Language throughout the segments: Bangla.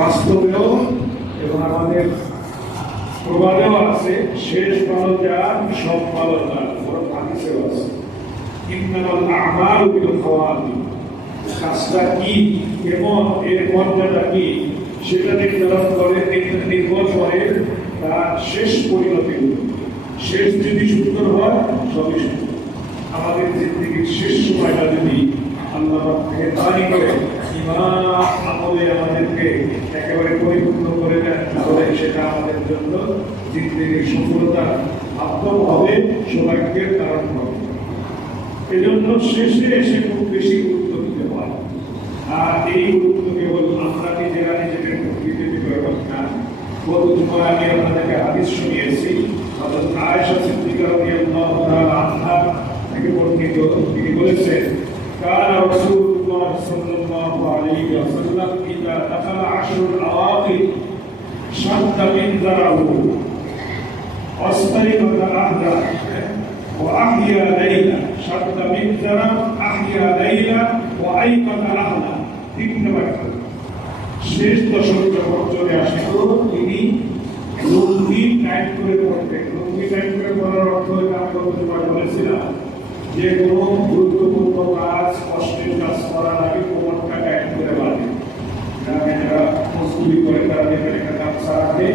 বাস্তবেও এবং আমাদের প্রবাদেও আছে, শেষ ভালো যার সব ভালো তার, বরং হাদিসেও আছে ইন্নামাল আমালু বিল খাওয়াতিম। কাজটা কি, কেমন, এর মর্যাদা কি, সেটা নির্ভর করে তার শেষ পরিণতি। শেষ যদি সুন্দর হয় সবই সুন্দর। আমাদের জিন্দেগির শেষ সময়টা যদি আল্লাহ মেহরবানি করে ঈমান আমলে আমাদেরকে একেবারে পরিপূর্ণ করে দেন, তাহলে সেটা আমাদের জন্য জিন্দেগির সফলতার মাধ্যম হবে, সৌভাগ্যের কারণ হবে। এজন্য শেষে এসে খুব বেশি গুরুত্ব দিতে হয়। আর এই গুরুত্ব কেবল আমরা নিজেরা নিজেদের দিতে পারব না। গত জুমায় আমি আপনাদেরকে হাদিস শুনিয়েছি, হযরত আয়েশা সিদ্দিকা রাদিয়াল্লাহু তাআলা আনহা থেকে বর্ণিত। তিনি বলেছেন, কানা রাসূলুল্লাহ সাল্লাল্লাহু আলাইহি ওয়াসাল্লাম ইযা দাখালা আশরুল আওয়াখির শাদ্দা মিনজারাহু ওয়াস্তারিকা আহদা ওয়া আহইয়া লাইলা, শাদ্দা মিনজারা আহইয়া লাইলা ওয়া আইকাযা আহলা। তিন নম্বর শেষ দশক যখন চলে আসতো, তিনি লুঙ্গি টাইট করে পড়তেন। লুঙ্গি টাইট করে পড়ার অর্থ আমি গতবার বলেছিলাম যে কোনো গুরুত্বপূর্ণ কাজ, কষ্টের কাজ করার আগে কোমরটা টাইট করে বাঁধে। গ্রামে যারা মজদুরি করে তারা যেখানে একটা গামছা রাখে,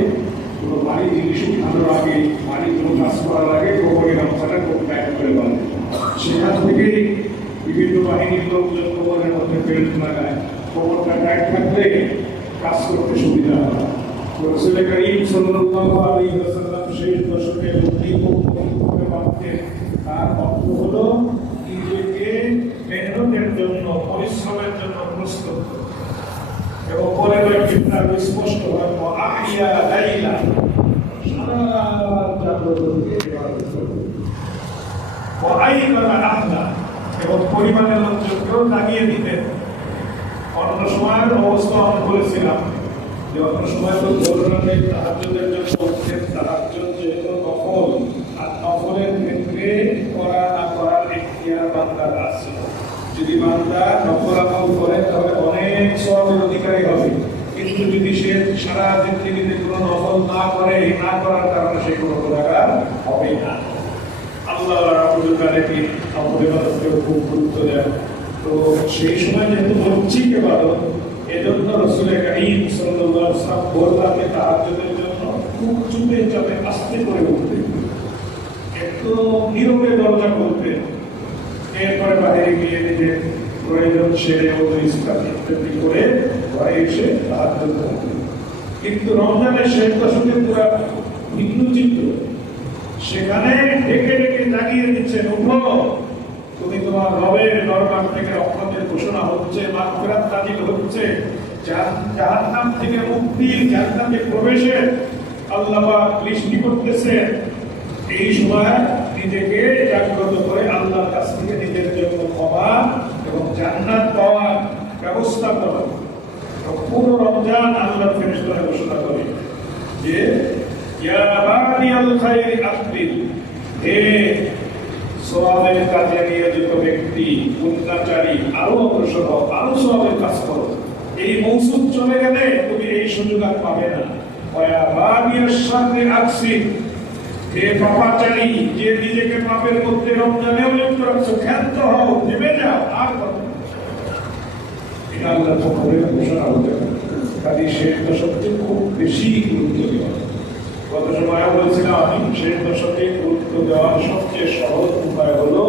কোনো ভারী জিনিস উঠানোর আগে, ভারী কোনো কাজ করার আগে কোমরে গামছাটা খুব টাইট করে বাঁধে। সেখান থেকেই বিভিন্ন বাহিনীর লোকজন কোমরের মধ্যে বেল্ট লাগায়। কোমরটা টাইট থাকলে কাজ করতে সুবিধা হয়। রাসূল করিম সাল্লাল্লাহু আলাইহি ওয়াসাল্লাম শেষ দশকে লুঙ্গি করে বাঁধতেন। তার অর্থ হলো নিজেকে মেহনতের জন্য, পরিশ্রমের জন্য প্রস্তুত করা। এবং পরে একটা স্পষ্ট হয়, আহইয়া লাইলা, সারা রাত জাগ্রত থেকে ইবাদত করবে। ওয়া আইকাযা আহলা, এবং পরিবারের লোকজনকেও জাগিয়ে দিতেন। অন্য সময়ের অবস্থা আমরা বলেছিলাম যে অন্য সময় তো জরুরি তাহাজ্জুদের জন্য উঠতেন। তাহাজ্জুদ যেহেতু নফল, আর নফলের ক্ষেত্রে করা না করার ইখতিয়ার বান্দার আছে। যদি বান্দা নফল আমল করে তাহলে অনেক সওয়াবের অধিকারী হবে, কিন্তু যদি সে সারা জিন্দেগিতে কোনো নফল না করে, না করার কারণে সে কোনো গুনাহগার হবে না। আল্লাহ রাব্বুল আলামিন আমাদের ইবাদতকে খুব গুরুত্ব দেন। তো সেই সময় যেহেতু মৌখিক ইবাদত, এজন্য রাসূল করিম সাল্লাল্লাহু আলাইহি ওয়াসাল্লাম ভোর রাতে তাহাজ্জুদের জন্য খুব চুপে চাপে আস্তে করে উঠতেন, একটু নীরবে দরজা খুলতেন। এরপরে বাইরে গিয়ে নিজের প্রয়োজন সেরে ওদের ইস্তাগফার ইত্যাদি করে ঘরে এসে তাহাজ্জুদ করতেন। কিন্তু রমজানের শেষ দশকে পুরা ভিন্ন চিত্র। সেখানে ডেকে ডেকে জাগিয়ে দিচ্ছেন, উঠো, তুমি তোমার রবের দরবার থেকে রহমতের ঘোষণা হচ্ছে, মাগফিরাত নাযিল হচ্ছে, জাহান্নাম থেকে মুক্তি, জান্নাতে প্রবেশের আল্লাহ পাক সৃষ্টি করতেছেন। এই সময় নিজেকে জাগ্রত করে আল্লাহর কাছ থেকে নিজের জন্য ক্ষমা এবং জান্নাত পাওয়ার ব্যবস্থা করা। পুরো রমজান আল্লাহর ফেরেশতারা ঘোষণা করে যে ইয়া বাগিয়াল খায়রি আকবিল, হে সওয়াবের কাজে নিয়োজিত ব্যক্তি, পুণ্যাচারী, আরো অগ্রসর হও, আরো সওয়াবের কাজ করো। এই মৌসুম চলে গেলে তুমি এই সুযোগ আর পাবে না। ওয়া বাগিয়াশ শাররি আকসির, হে পাপাচারী, যে নিজেকে পাপের মধ্যে রমজানেও লিপ্ত রাখছো, ক্ষান্ত হও, নেমে যাও, আর করো। এটা আল্লাহ পক্ষ থেকে ঘোষণা হতে পারে। কাজে শেষ দশকে খুব বেশি গুরুত্ব দেওয়া। গত সময় বলছিলাম আমি, শেষ দশকে গুরুত্ব দেওয়ার সবচেয়ে সহজ উপায় হলো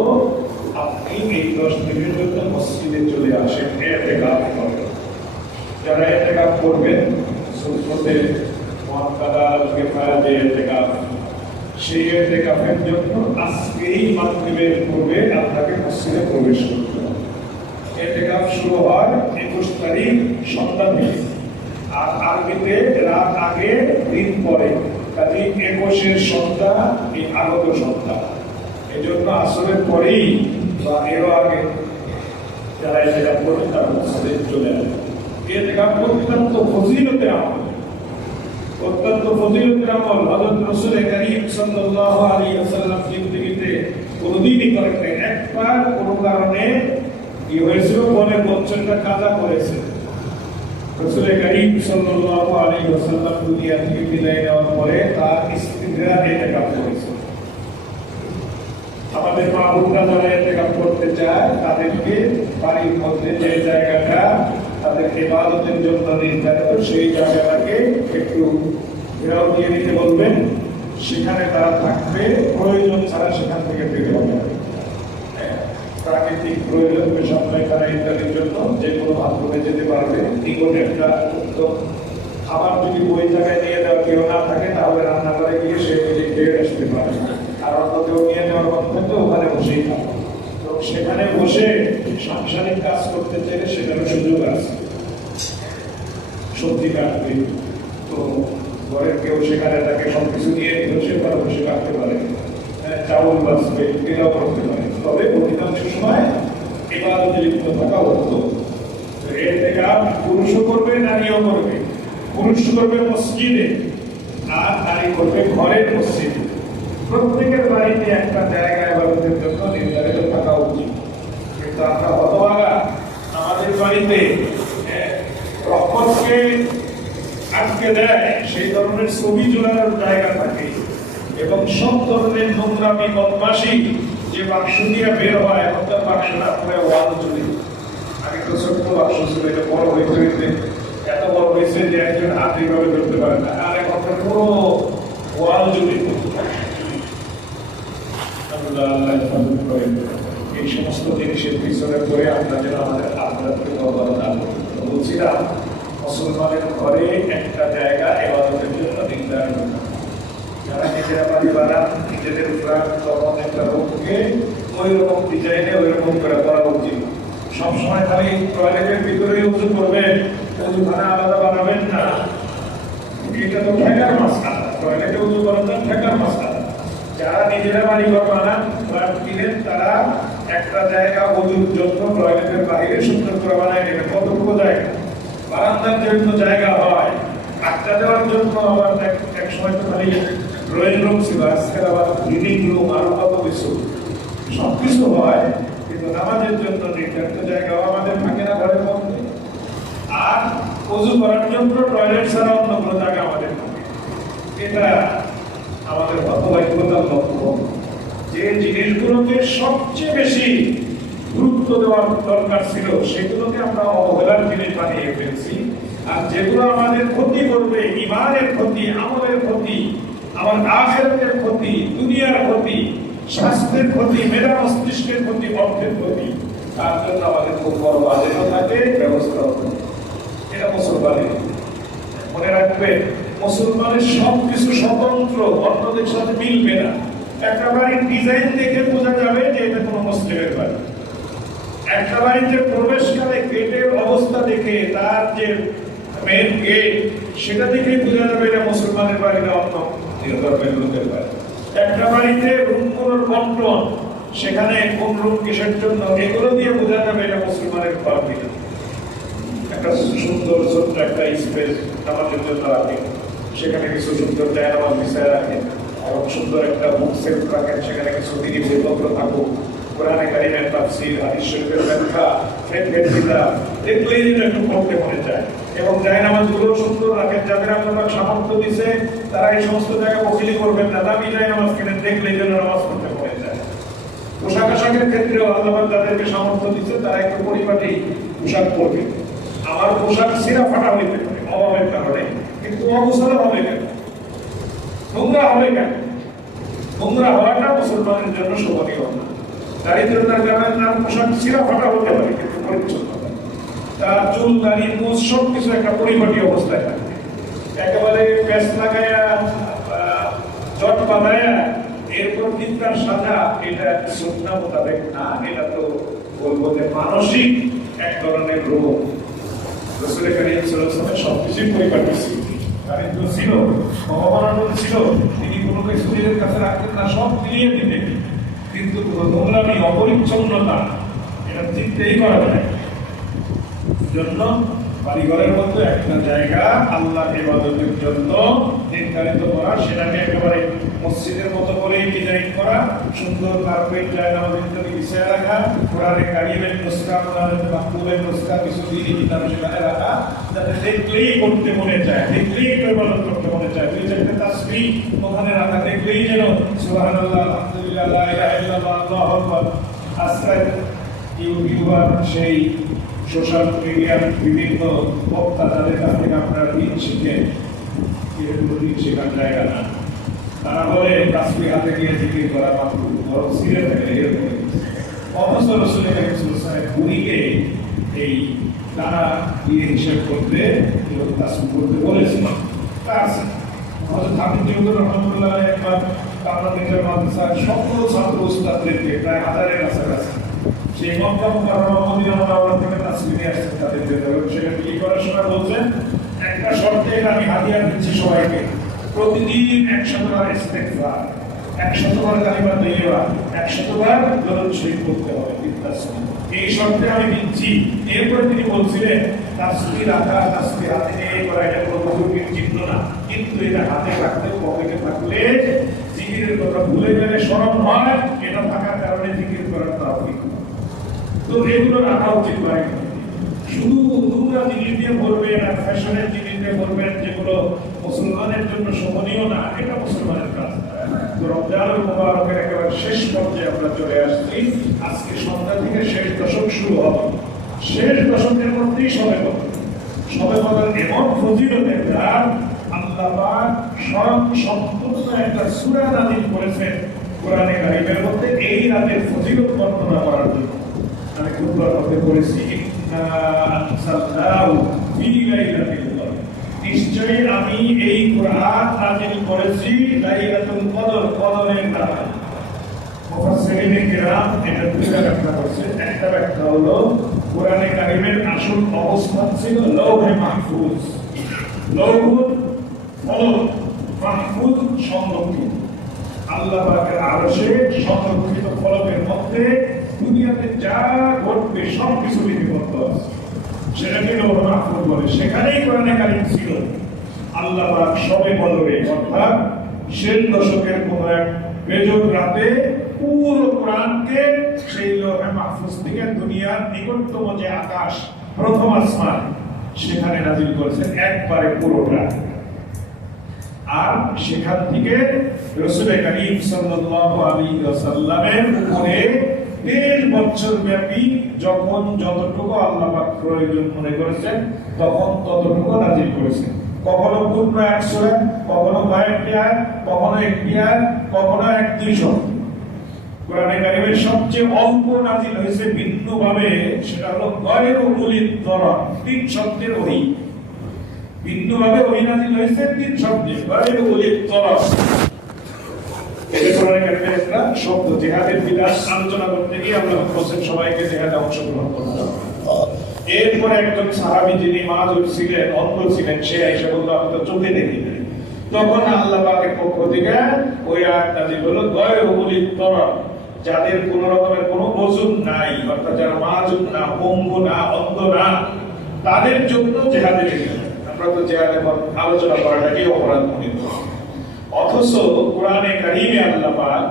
আপনি এই 10 দিনের জন্য মসজিদে চলে আসেন, ইতিকাফ করেন। যারা ইতিকাফ করবেন, সুন্নতে মুআক্কাদা কিফায়াতে ইতিকাফ, সেই ইতিকাফের জন্য আজকেই মাগরিবের পূর্বে আপনাকে মসজিদে প্রবেশ করতে হবে। ইতিকাফ শুরু হয় 21 তারিখ সন্ধ্যা থেকে, আর আরবিতে রাত আগে, দিন পরে। কাজে 21-এর সন্ধ্যা এই আগত সন্ধ্যা। এই জন্য আসরের পরেই বা এরও আগে যারা ইতিকাফ করবেন তারা মসজিদে চলে আসবে। ইতিকাফ অত্যন্ত ফজিলতের আমল, অত্যন্ত ফজিলতের আমল। হযরত রাসূল করিম সাল্লাল্লাহু আলাইহি ওয়াসাল্লাম জিন্দেগিতে কোনোদিনই করেন নাই। একবার কোনো কারণে কি হয়েছিল, বলে বছরটা কাজা করেছে। রাসূল করিম সাল্লাল্লাহু আলাইহি ওয়াসাল্লাম দুনিয়া থেকে বিদায় নেওয়ার পরে তার স্ত্রীরা ইতিকাফ করেছে। আমাদের মা বোনরা যারা ইতিকাফ করতে চায় তাদেরকে বাড়ির মধ্যে যে জায়গাটা তাদের ইবাদতের জন্য নির্ধারিত সেই জায়গাটাকে একটু ঘেরাও দিয়ে দিতে বলবেন, সেখানে তারা থাকবে, প্রয়োজন ছাড়া সেখান থেকে বের হবে না। প্রাকৃতিক প্রয়োজন সামনে তারা ইত্যাদির জন্য যে কোনো মাধ্যমে যেতে পারবে। এগুলো একটা উদ্যোগ। আবার যদি ওই জায়গায় নিয়ে দেওয়া কেউ না থাকে তাহলে রান্নাঘরে গিয়ে সে নিজে খেয়ে আসতে পারে, আর অন্য কেউ নিয়ে নেওয়ার কথা তো ওখানে বসেই খাবো। তো সেখানে বসে সাংসারিক কাজ করতে চাইলে সেখানে সুযোগ আছে। সবজি কাটবে, তো ঘরের কেউ সেখানে তাকে সবকিছু নিয়ে বসে তারা বসে কাটতে পারে, চাউল বাঁচবে, এটাও করতে পারে। তবে অধিকাংশ সময় ইবাদতে লিপ্ত থাকা উত্তম। এর থেকে পুরুষও করবে, নারীও করবে। পুরুষ করবে মসজিদে আর নারী করবে ঘরের মসজিদে। প্রত্যেকের বাড়িতে একটা জায়গা ইবাদতের জন্য নির্ধারিত থাকা উচিত। কিন্তু আমরা হতভাগা, আমাদের বাড়িতে রহমতকে আটকে দেয় সেই ধরনের ছবি ঝোলানোর জায়গা থাকে এবং সব ধরনের নোংরামি বদমাশি যে বাক্স দিয়ে বের হয়, এখন তার বাক্সটা পুরো ওয়াল জুড়ে। আগে তো ছোট্ট বাক্স ছিল, এটা বড় হয়েছে, এত বড় হয়েছে যে একজন হাত এইভাবে ধরতে পারে না, আর এখন পুরো ওয়াল জুড়ে। এই সমস্ত জিনিসের পিছনে পড়ে আমরা যেন আমাদের আধ্যাত্মিক অবদান বলছিলাম, মুসলমানের ঘরে একটা জায়গা ইবাদতের জন্য নির্ধারিত। যারা নিজেরা বাড়ি বানান, নিজেদের ফ্ল্যাট তখন একটা রূপকে ওই রকম ডিজাইনে ওই রকম করে করা উচিত। সবসময় খালি টয়লেটের ভিতরে উঁচু করবেন, উঁচুখানা আলাদা বানাবেন না। এটা তো ঠেকার মাসখানা, টয়লেটে উঁচু করাটা ঠেকার মাসখানা। যারা নিজেরা বাড়ি ঘর বানান, ফ্ল্যাট কিনেন, তারা একটা জায়গা ওজুর জন্য টয়লেটের বাইরে সুন্দর করে বানায় নেবেন। কতটুকু জায়গা? বারান্দার জন্য জায়গা হয়, আড্ডা দেওয়ার জন্য আবার এক সময় তো খালি ড্রয়িং রুম ছিল, আজকাল আবার লিভিং রুম, আরো কত কিছু, সবকিছু হয়। কিন্তু নামাজের জন্য নির্ধারিত জায়গাও আমাদের থাকে না ঘরের মধ্যে। আর ওযু করার জন্য টয়লেট ছাড়া অন্য কোনো জায়গা আমাদের থাকে। এটা আমাদের হতভাগ্যতার লক্ষণ। যে জিনিসগুলোকে সবচেয়ে বেশি গুরুত্ব দেওয়ার দরকার ছিল সেগুলোকে আমরা অবহেলার জিনিস বানিয়ে ফেলছি। আর যেগুলো আমাদের ক্ষতি করবে, ঈমানের ক্ষতি, আমলের ক্ষতি, আমার আখিরাতের ক্ষতি, দুনিয়ার ক্ষতি, স্বাস্থ্যের ক্ষতি, মেধা মস্তিষ্কের ক্ষতি, অর্থের ক্ষতি, তার জন্য আমাদের খুব বড় বাজেটও থাকে, ব্যবস্থা হবে। এটা মুসলমানের মনে রাখবে, মুসলমানের সবকিছু স্বতন্ত্র, অন্যদের সাথে মিলবে না। একটা বাড়ির ডিজাইন দেখে বোঝা যাবে যে এটা কোনো মুসলিমের বাড়ি। একটা বাড়িতে প্রবেশকালে গেটের অবস্থা দেখে, তার যে মেন গেট, সেটা দেখে বোঝা যাবে এটা মুসলমানের বাড়ি না অন্য ধর্মের লোকের বাড়ি। একটা বাড়িতে রুমগুলোর বন্টন, সেখানে কোন রুম কিসের জন্য, এগুলো দিয়ে বোঝা যাবে এটা মুসলমানের ঘর কিনা। একটা সুন্দর ছোট্ট একটা স্পেস নামাজের জন্য রাখেন, সেখানে কিছু সুন্দর জায়নামাজ বিছায় রাখেন, এবং সুন্দর একটা বুক সেলফ রাখেন, সেখানে কিছু দিনী বইপত্র থাকুক, কোরআনে কারিমের তাফসীর, হাদিস শরীফের ব্যাখ্যা, ফিকহের কিতাব, দেখলেই যেন একটু পড়তে মনে চায়। এবং জায়নামাজগুলো সুন্দর রাখেন, যাদের আপনারা সামর্থ্য দিছে তারা এই সমস্ত জায়গায় বকিলি করবেন না, দামি জায়নামাজ কিনেন, দেখলেই যেন নামাজ পড়তে মনে চায়। পোশাক আশাকের ক্ষেত্রেও আল্লাহ যাদেরকে সামর্থ্য দিচ্ছে তারা একটু পরিপাটি পোশাক পরবে। আমার পোশাক ছিঁড়া ফাটা হইতে পারে অভাবের কারণে, কিন্তু অগোছালো হবে কেন, নোংরা হবে কেন? নোংরা হওয়াটা মুসলমানের জন্য শোভনীয় না। দারিদ্রতার কারণে তার পোশাক ছিঁড়া ফাটা হতে পারে, কিন্তু পরিচ্ছন্ন হবে। তার চুল, দাড়ি, মুছ সবকিছু একটা পরিপাটি অবস্থায় থাকবে। একেবারে প্যাচ লাগাইয়া জট বাঁধাইয়া এরপর তার সাজা, এটা সুন্নাহ মোতাবেক না। এটা তো বলবো যে মানসিক এক ধরনের রোগ। রাসূল করিম সাল্লাল্লাহু আলাইহি ওয়াসাল্লাম সবকিছুই পরিপাটি ছিল, দারিদ্র ছিল, অভাবনটন ছিল, তিনি কোনো কিছু নিজের কাছে রাখতেন না, সব ফিরিয়ে দিতেন। কিন্তু নোংরামি, অপরিচ্ছন্নতা, এটা চিন্তাই করা যায়। জন্য বাড়িঘরের মধ্যে একটা জায়গা আল্লাহর ইবাদতের জন্য নির্ধারিত করা, সেটাকে একেবারে মসজিদের মতো করে ডিজাইন করা, সুন্দর কার্পেট জায়গা ইত্যাদি বিছায় রাখা, কোরআনে কারিমের নুসখা, কোরআনের মাহফুজের নুসখা কিছু দিনই কিতাব সেখানে রাখা, যাতে দেখলেই করতে মনে চায়, দেখলেই ইবাদত করতে মনে চায়। দুই চারটে তাসবিহ ওখানে রাখা, দেখলেই যেন সুবহানাল্লাহ, আলহামদুলিল্লাহ, লা ইলাহা ইল্লাল্লাহ, আল্লাহু আকবার। আজকাল ইউটিউবার, সেই সোশ্যাল মিডিয়ার বিভিন্ন বক্তা, তাদের কাছ থেকে আপনারা দিন শিখেন, এগুলো দিন শেখার জায়গা না। তারা বলে তাসবিহ হাতে গিয়ে জিকির করা মাত্র বরং সিরে থাকে এরকম। অথচ রাসূল বুড়িকে এই তারা দিয়ে হিসেব করতে তাসবিহ করতে বলেছিল। তা আছে হযরত হাফিজ জহুর রহমাতুল্লাহ একবার বাংলাদেশের মাদ্রাসার সকল ছাত্র উস্তাদদেরকে প্রায় 1000-এর কাছাকাছি সেই মক্কা মুকাররমা মদিনা মুনাওয়ারা থেকে তাসবিহ নিয়ে আসছেন তাদের জন্য। সেটা কি করার সময় বলছেন, একটা শর্তে আমি হাদিয়া দিচ্ছি সবাইকে, প্রতিদিন 100 বার ইস্তেগফার, 100 বার কালিমা তাইয়্যিবা, 100 বার দরুদ শরীফ পড়তে হবে। এই শর্তে আমি দিচ্ছি। এরপর তিনি বলছিলেন তাসবিহ রাখা, তাসবিহ হাতে নিয়ে করা এটা কোনো বুজুর্গের চিহ্ন না, কিন্তু এটা হাতে রাখতে পকেটে থাকলে জিকিরের কথা ভুলে গেলে শরম হয়, এটা থাকার কারণে জিকির করার তাওফিক। তো এগুলো রাখা উচিত নয়। শুধু দুরা জিনিস দিয়ে ভরবেন আর ফ্যাশনের জিনিস দিয়ে ভরবেন, যেগুলো মুসলমানের জন্য শোভনীয় না, এটা মুসলমানের কাজ। তো রমজানুল মুবারকের একেবারে শেষ পর্যায়ে আমরা চলে আসছি। আজকে সন্ধ্যা থেকে শেষ দশক শুরু হবে। শেষ দশকের মধ্যেই শবে কদর। শবে কদর এমন ফজিলতের রাত, আল্লাহ পাক স্বয়ং সম্পূর্ণ একটা সূরা নাযিল করেছেন কোরআনে কারীমের মধ্যে এই রাতের ফজিলত বর্ণনা করার জন্য। আমি খুতবার মধ্যে বলেছি, ইন্না আনসালনাহু ফি লাইলাতিল কদর, নিশ্চয়ই আমি এই কোরআন নাযিল করেছি লাইলাতুল কদর, কদরের রাতে। মুফাসসিরিনে কিরাম এটা দুইটা ব্যাখ্যা করেছেন। একটা ব্যাখ্যা হলো কোরআনে কারীমের আসল অবস্থান ছিল লৌহে মাহফুজ। লৌহুল ফলক, মাহফুজ সংরক্ষিত। আল্লাহ পাকের আরশে সংরক্ষিত ফলকের মধ্যে দুনিয়াতে যা ঘটবে সব কিছু লিপিবদ্ধ আছে, সেটাকে লৌহ মাহফুজ বলে। সেখানেই কোরআনে কারীম ছিল। আল্লাহ পাক শবে কদরে অর্থাৎ শেষ দশকের কোন এক বেজোড় রাতে পুরো কোরআনকে সেই লৌহে মাহফুজ থেকে দুনিয়ার নিকটতম যে আকাশ, প্রথম আসমান, সেখানে নাযিল করেছেন একবারে পুরোটা। আর সেখান থেকে রাসূল কারীম সাল্লাল্লাহু আলাইহি ওয়াসাল্লামের উপরে 1.5 বছর ব্যাপী যখন যতটুকু আল্লাহ পাক প্রয়োজন মনে করেছেন তখন ততটুকু নাযিল করেছেন। কখনো পূর্ণ এক সূরা, কখনো কয়েকটি আয়াত, কখনো একটি আয়াত, কখনো 1-2 শব্দ। কোরআনে কারীমের সবচেয়ে অল্প নাযিল হয়েছে ভিন্নভাবে, সেটা হলো গায়রু উলিদ দরার, 3 শব্দের ওহী। ভিন্নভাবে ওহী নাযিল হয়েছে 3 শব্দে, গায়রু উলিদ দরার। এটা কোরআনে কারীমের একটা শব্দ। জিহাদের বিধান আলোচনা করতে গিয়ে আমরা বলছেন সবাইকে জিহাদে অংশগ্রহণ করতে হবে। এরপরে একজন সাহাবী যিনি মাযুর ছিলেন, অন্ধ ছিলেন, সে এসে বলল আমি তো চোখে দেখি না। তখন আল্লাহ পাকের পক্ষ থেকে ওই আয়াত নাযিল হলো গায়রু উলিদ দরার, যাদের কোন রকমের কোনো ওজুর নাই, অর্থাৎ যারা মাযুর না, পঙ্গু না, অন্ধ না, তাদের জন্য জিহাদে লেগে যায়। আমরা তো জিহাদে আলোচনা করাটাকে অপরাধ মনে করি। অথচ কোরআনে কারীমে আল্লাহ পাক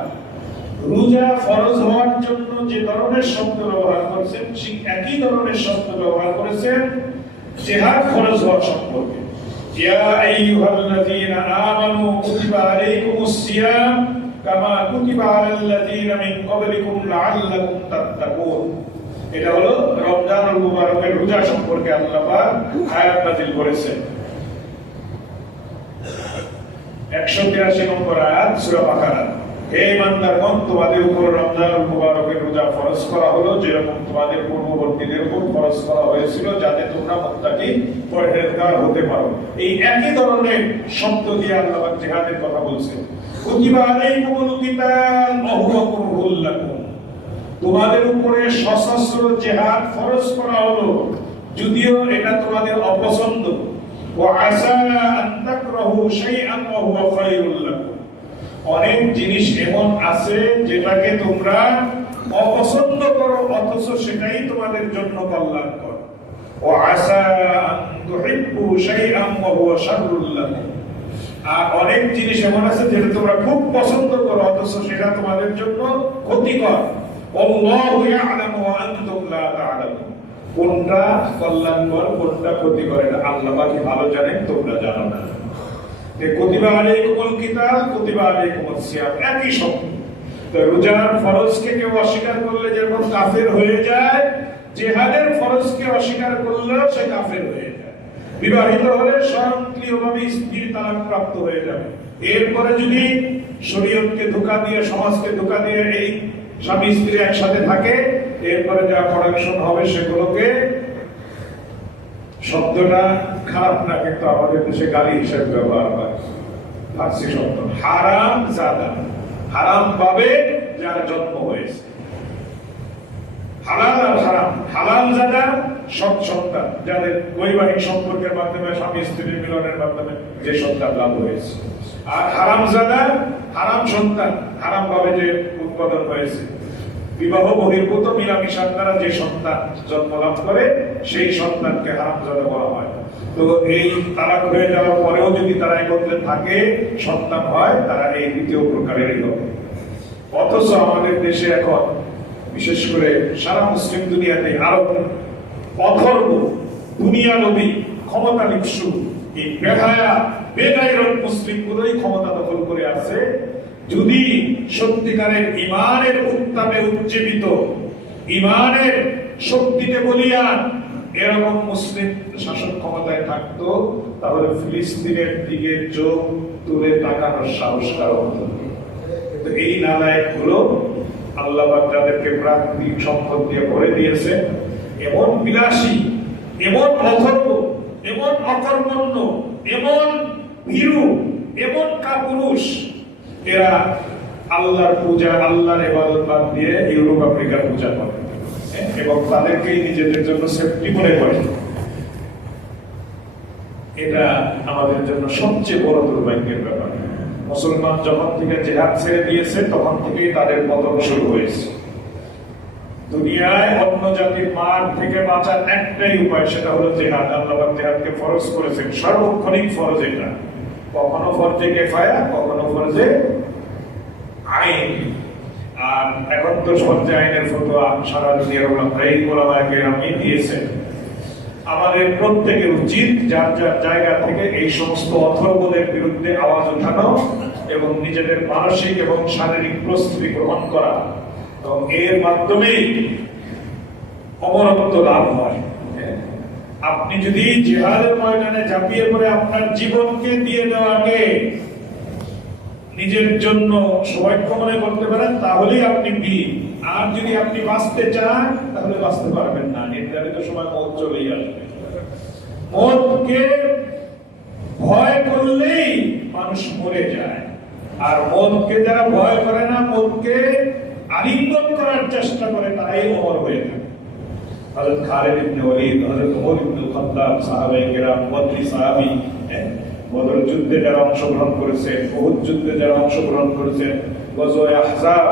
রোজা ফরজ হওয়ার জন্য যে ধরনের শব্দ ব্যবহার করেছেন, সেই একই ধরনের শব্দ ব্যবহার করেছেন জিহাদ ফরজ হওয়ার সম্পর্কে। ইয়া আইয়ুহাল্লাযীনা আমানু কুতিবা আলাইকুমুস সিয়াম কামা কুতিবা আলাল্লাযীনা মিন ক্বাবলিকুম লাআল্লাকুম তাত্তাকুন। এটা হলো রমজানুল মুবারকের রোজা সম্পর্কে আল্লাহ পাক আয়াত নাযিল করেছেন। 183 নম্বর আয়াত সূরা বাকারা। হে ইমানদারগণ, তোমাদের উপর রমজানুল মুবারকের রোজা ফরজ করা হলো যেরকম তোমাদের পূর্ববর্তীদের উপর ফরজ করা হয়েছিল, যাতে তোমরা মুত্তাকি পরহেজগার হতে পারো। এই একই ধরনের শব্দ দিয়ে আল্লাহ পাক জিহাদের কথা বলছেন। কুতিবা আলাইকুমুল কিতাল ওয়া হুয়া কুরহুল লাকুম, তোমাদের উপরে সশস্ত্র জিহাদ ফরজ করা হলো, যদিও এটা তোমাদের অপছন্দ। ওয়া আসা আন তাকরাহু শাইআন ওয়া হুয়া খায়রুল লাকুম, অনেক জিনিস এমন আছে যেটাকে তোমরা অপছন্দ করো অথচ সেটাই তোমাদের জন্য কল্যাণকর। وعسى أن تحبوا شيئا وهو شر لكم। আর অনেক জিনিস এমন আছে যেটা তোমরা খুব পছন্দ করো অথচ সেটা তোমাদের জন্য ক্ষতিকর। আল্লাহু ইয়ালামু ওয়া আনতুম লা তা'লামুন। কোনটা কল্যাণকর কোনটা ক্ষতিকর এটা আল্লাহ পাকই ভালো জানেন, তোমরা জানো না। কুতিবা আলাইকুমুল কিতাব কুতিবা আলাইকুমুস সিয়াম, একই শব্দ। তো রোজার ফরজকে কেউ অস্বীকার করলে যেমন কাফের হয়ে যায়, জিহাদের ফরজকে অস্বীকার করলেও সে কাফের হয়ে যায়। বিবাহিত হলে স্বয়ংক্রিয়ভাবে স্ত্রীর তালাক প্রাপ্ত হয়ে যাবে। এরপরে যদি শরীয়তকে ধোঁকা দিয়ে, সমাজকে ধোঁকা দিয়ে এই স্বামী স্ত্রী একসাথে থাকে, এরপরে যা প্রোডাকশন হবে সেগুলোকে, শব্দটা খারাপ না কিন্তু আমাদের দেশে গালি হিসেবে ব্যবহার হয়, ফার্সি শব্দ হারাম জাদা, হারাম ভাবে যার জন্ম হয়েছে। হালাল আর হারাম, হালাল জাদা সৎ সন্তান যাদের বৈবাহিক সম্পর্কের মাধ্যমে স্বামী স্ত্রীর মিলনের মাধ্যমে যে সন্তান লাভ হয়েছে, আর হারাম জাদা হারাম সন্তান হারাম ভাবে যে উৎপাদন হয়েছে। বিবাহ বহির্ভূত মিলামিশার দ্বারা যে সন্তান জন্ম লাভ করে সেই সন্তানকে হারামজাদা বলা হয়। তো এই তালাক হয়ে যাওয়ার পরেও যদি তারা একত্রে থাকে, সন্তান হয়, তারা এই দ্বিতীয় প্রকারেরই হবে। অথচ আমাদের দেশে এখন বিশেষ করে সারা মুসলিম দুনিয়াতে আরো অথর্ব, দুনিয়া নবী, ক্ষমতা লিপ্সু, এই বেহায়া বেগাইরত মুসলিমগুলোই ক্ষমতা দখল করে আছে। যদি সত্যিকারের ইমানের উত্তাপে উজ্জীবিত, ইমানের শক্তিতে বলিয়ান এরকম মুসলিম শাসন ক্ষমতায় থাকতো, তাহলে ফিলিস্তিনের দিকে চোখ তুলে তাকানোর সাহস কারো হতো। কিন্তু এই নালায়েক গুলো আল্লাহ যাদেরকে প্রাকৃতিক সম্পদ দিয়ে ভরে দিয়েছে, এমন বিলাসী, এমন অথর্ব, এমন অকর্মণ্য, এমন ভীরু, এমন কাপুরুষ, এরা আল্লাহর পূজা, আল্লাহর ইবাদত বাদ দিয়ে ইউরোপ আফ্রিকার পূজা করে এবং তাদেরকেই নিজেদের জন্য সেফটি মনে করে। এটা আমাদের জন্য সবচেয়ে বড় দুর্ভাগ্যের ব্যাপার। মুসলমান যখন থেকে জিহাদ ছেড়ে দিয়েছে তখন থেকেই তাদের পতন শুরু হয়েছে। দুনিয়ায় অন্য জাতির মার থেকে বাঁচার একটাই উপায়, সেটা হলো জিহাদ। আল্লাহ জিহাদকে ফরজ করেছেন, সার্বক্ষণিক ফরজ এটা, কখনো ফরজে কিফায়া, কখনো ফরজে আইন। আর এখন তো ফরজে আইনের ফতোয়া সারা দুনিয়ার ওলামায়ে কেরামই দিয়েছেন। আমাদের প্রত্যেকের উচিত যার যার জায়গা থেকে এই সমস্ত অথর্বদের বিরুদ্ধে আওয়াজ ওঠানো এবং নিজেদের মানসিক এবং শারীরিক প্রস্তুতি গ্রহণ করা, এবং এর মাধ্যমেই অমরত্ব লাভ হয়। আপনি যদি জিহাদের ময়দানে ঝাঁপিয়ে পড়ে আপনার জীবনকে দিয়ে দেওয়াকে নিজের জন্য সৌভাগ্য মনে করতে পারেন, তাহলেই আপনি বীর। আর যদি আপনি বাঁচতে চান তাহলে বাঁচতে পারবেন না, নির্ধারিত সময় মৌত চলেই আসবে। মৌতকে ভয় করলেই মানুষ মরে যায়, আর মৌতকে যারা ভয় করে না, মৌতকে আলিঙ্গন করার চেষ্টা করে, তারাই অমর হয়ে থাকে। হযরত খালিদ ইবনে ওয়ালিদ, হযরত ওমর ইবনে খাত্তাব, সাহাবায়ে কেরাম, বদরি সাহাবী, বদর যুদ্ধে যারা অংশগ্রহণ করেছেন, উহুদ যুদ্ধে যারা অংশগ্রহণ করেছেন, গজওয়ে আহজাব,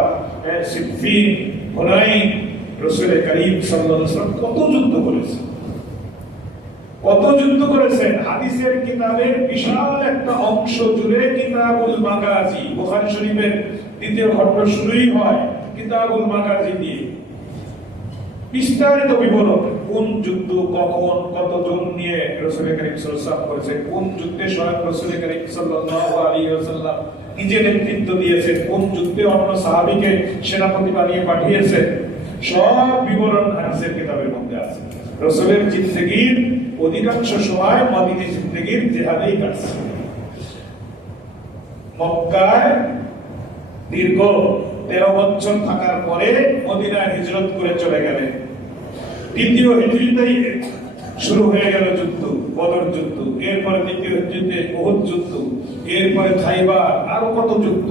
সিফফিন, হুনাইন, রাসূল করিম সাল্লাল্লাহু আলাইহি ওয়াসাল্লাম কত যুদ্ধ করেছেন, কত যুদ্ধ করেছেন। হাদিসের কিতাবের বিশাল একটা অংশ জুড়ে কিতাবুল মাগাজি, বুখারী শরীফের দ্বিতীয় খণ্ড শুরুই হয় কিতাবুল মাগাজি দিয়ে। বিস্তারিত বিবরণ, কোন যুদ্ধ, কখন, কতজন নিয়ে রাসূল করিম সাল্লাল্লাহু আলাইহি ওয়াসাল্লাম করেছেন, কোন যুদ্ধে স্বয়ং রাসূল করিম সাল্লাল্লাহু আলাইহি ওয়াসাল্লাম নিজে নেতৃত্ব দিয়েছেন, কোন যুদ্ধে অন্য সাহাবীকে সেনাপতি বানিয়ে পাঠিয়েছেন, সব বিবরণ হাদিসের কিতাবের মধ্যে আছে। রাসূলের জিন্দেগীর অধিকাংশ সময় মদিনা জিন্দেগীর জিহাদেই কাটছে। মক্কায় দীর্ঘ 13 বছর থাকার পরে মদিনায় হিজরত করে চলে গেলেন। দ্বিতীয় হিজরতেই শুরু হয়ে গেল যুদ্ধ, বদর যুদ্ধ, এরপরে দ্বিতীয় হিজরতে উহুদ যুদ্ধ, এরপরে খাইবার, আরো কত যুদ্ধ।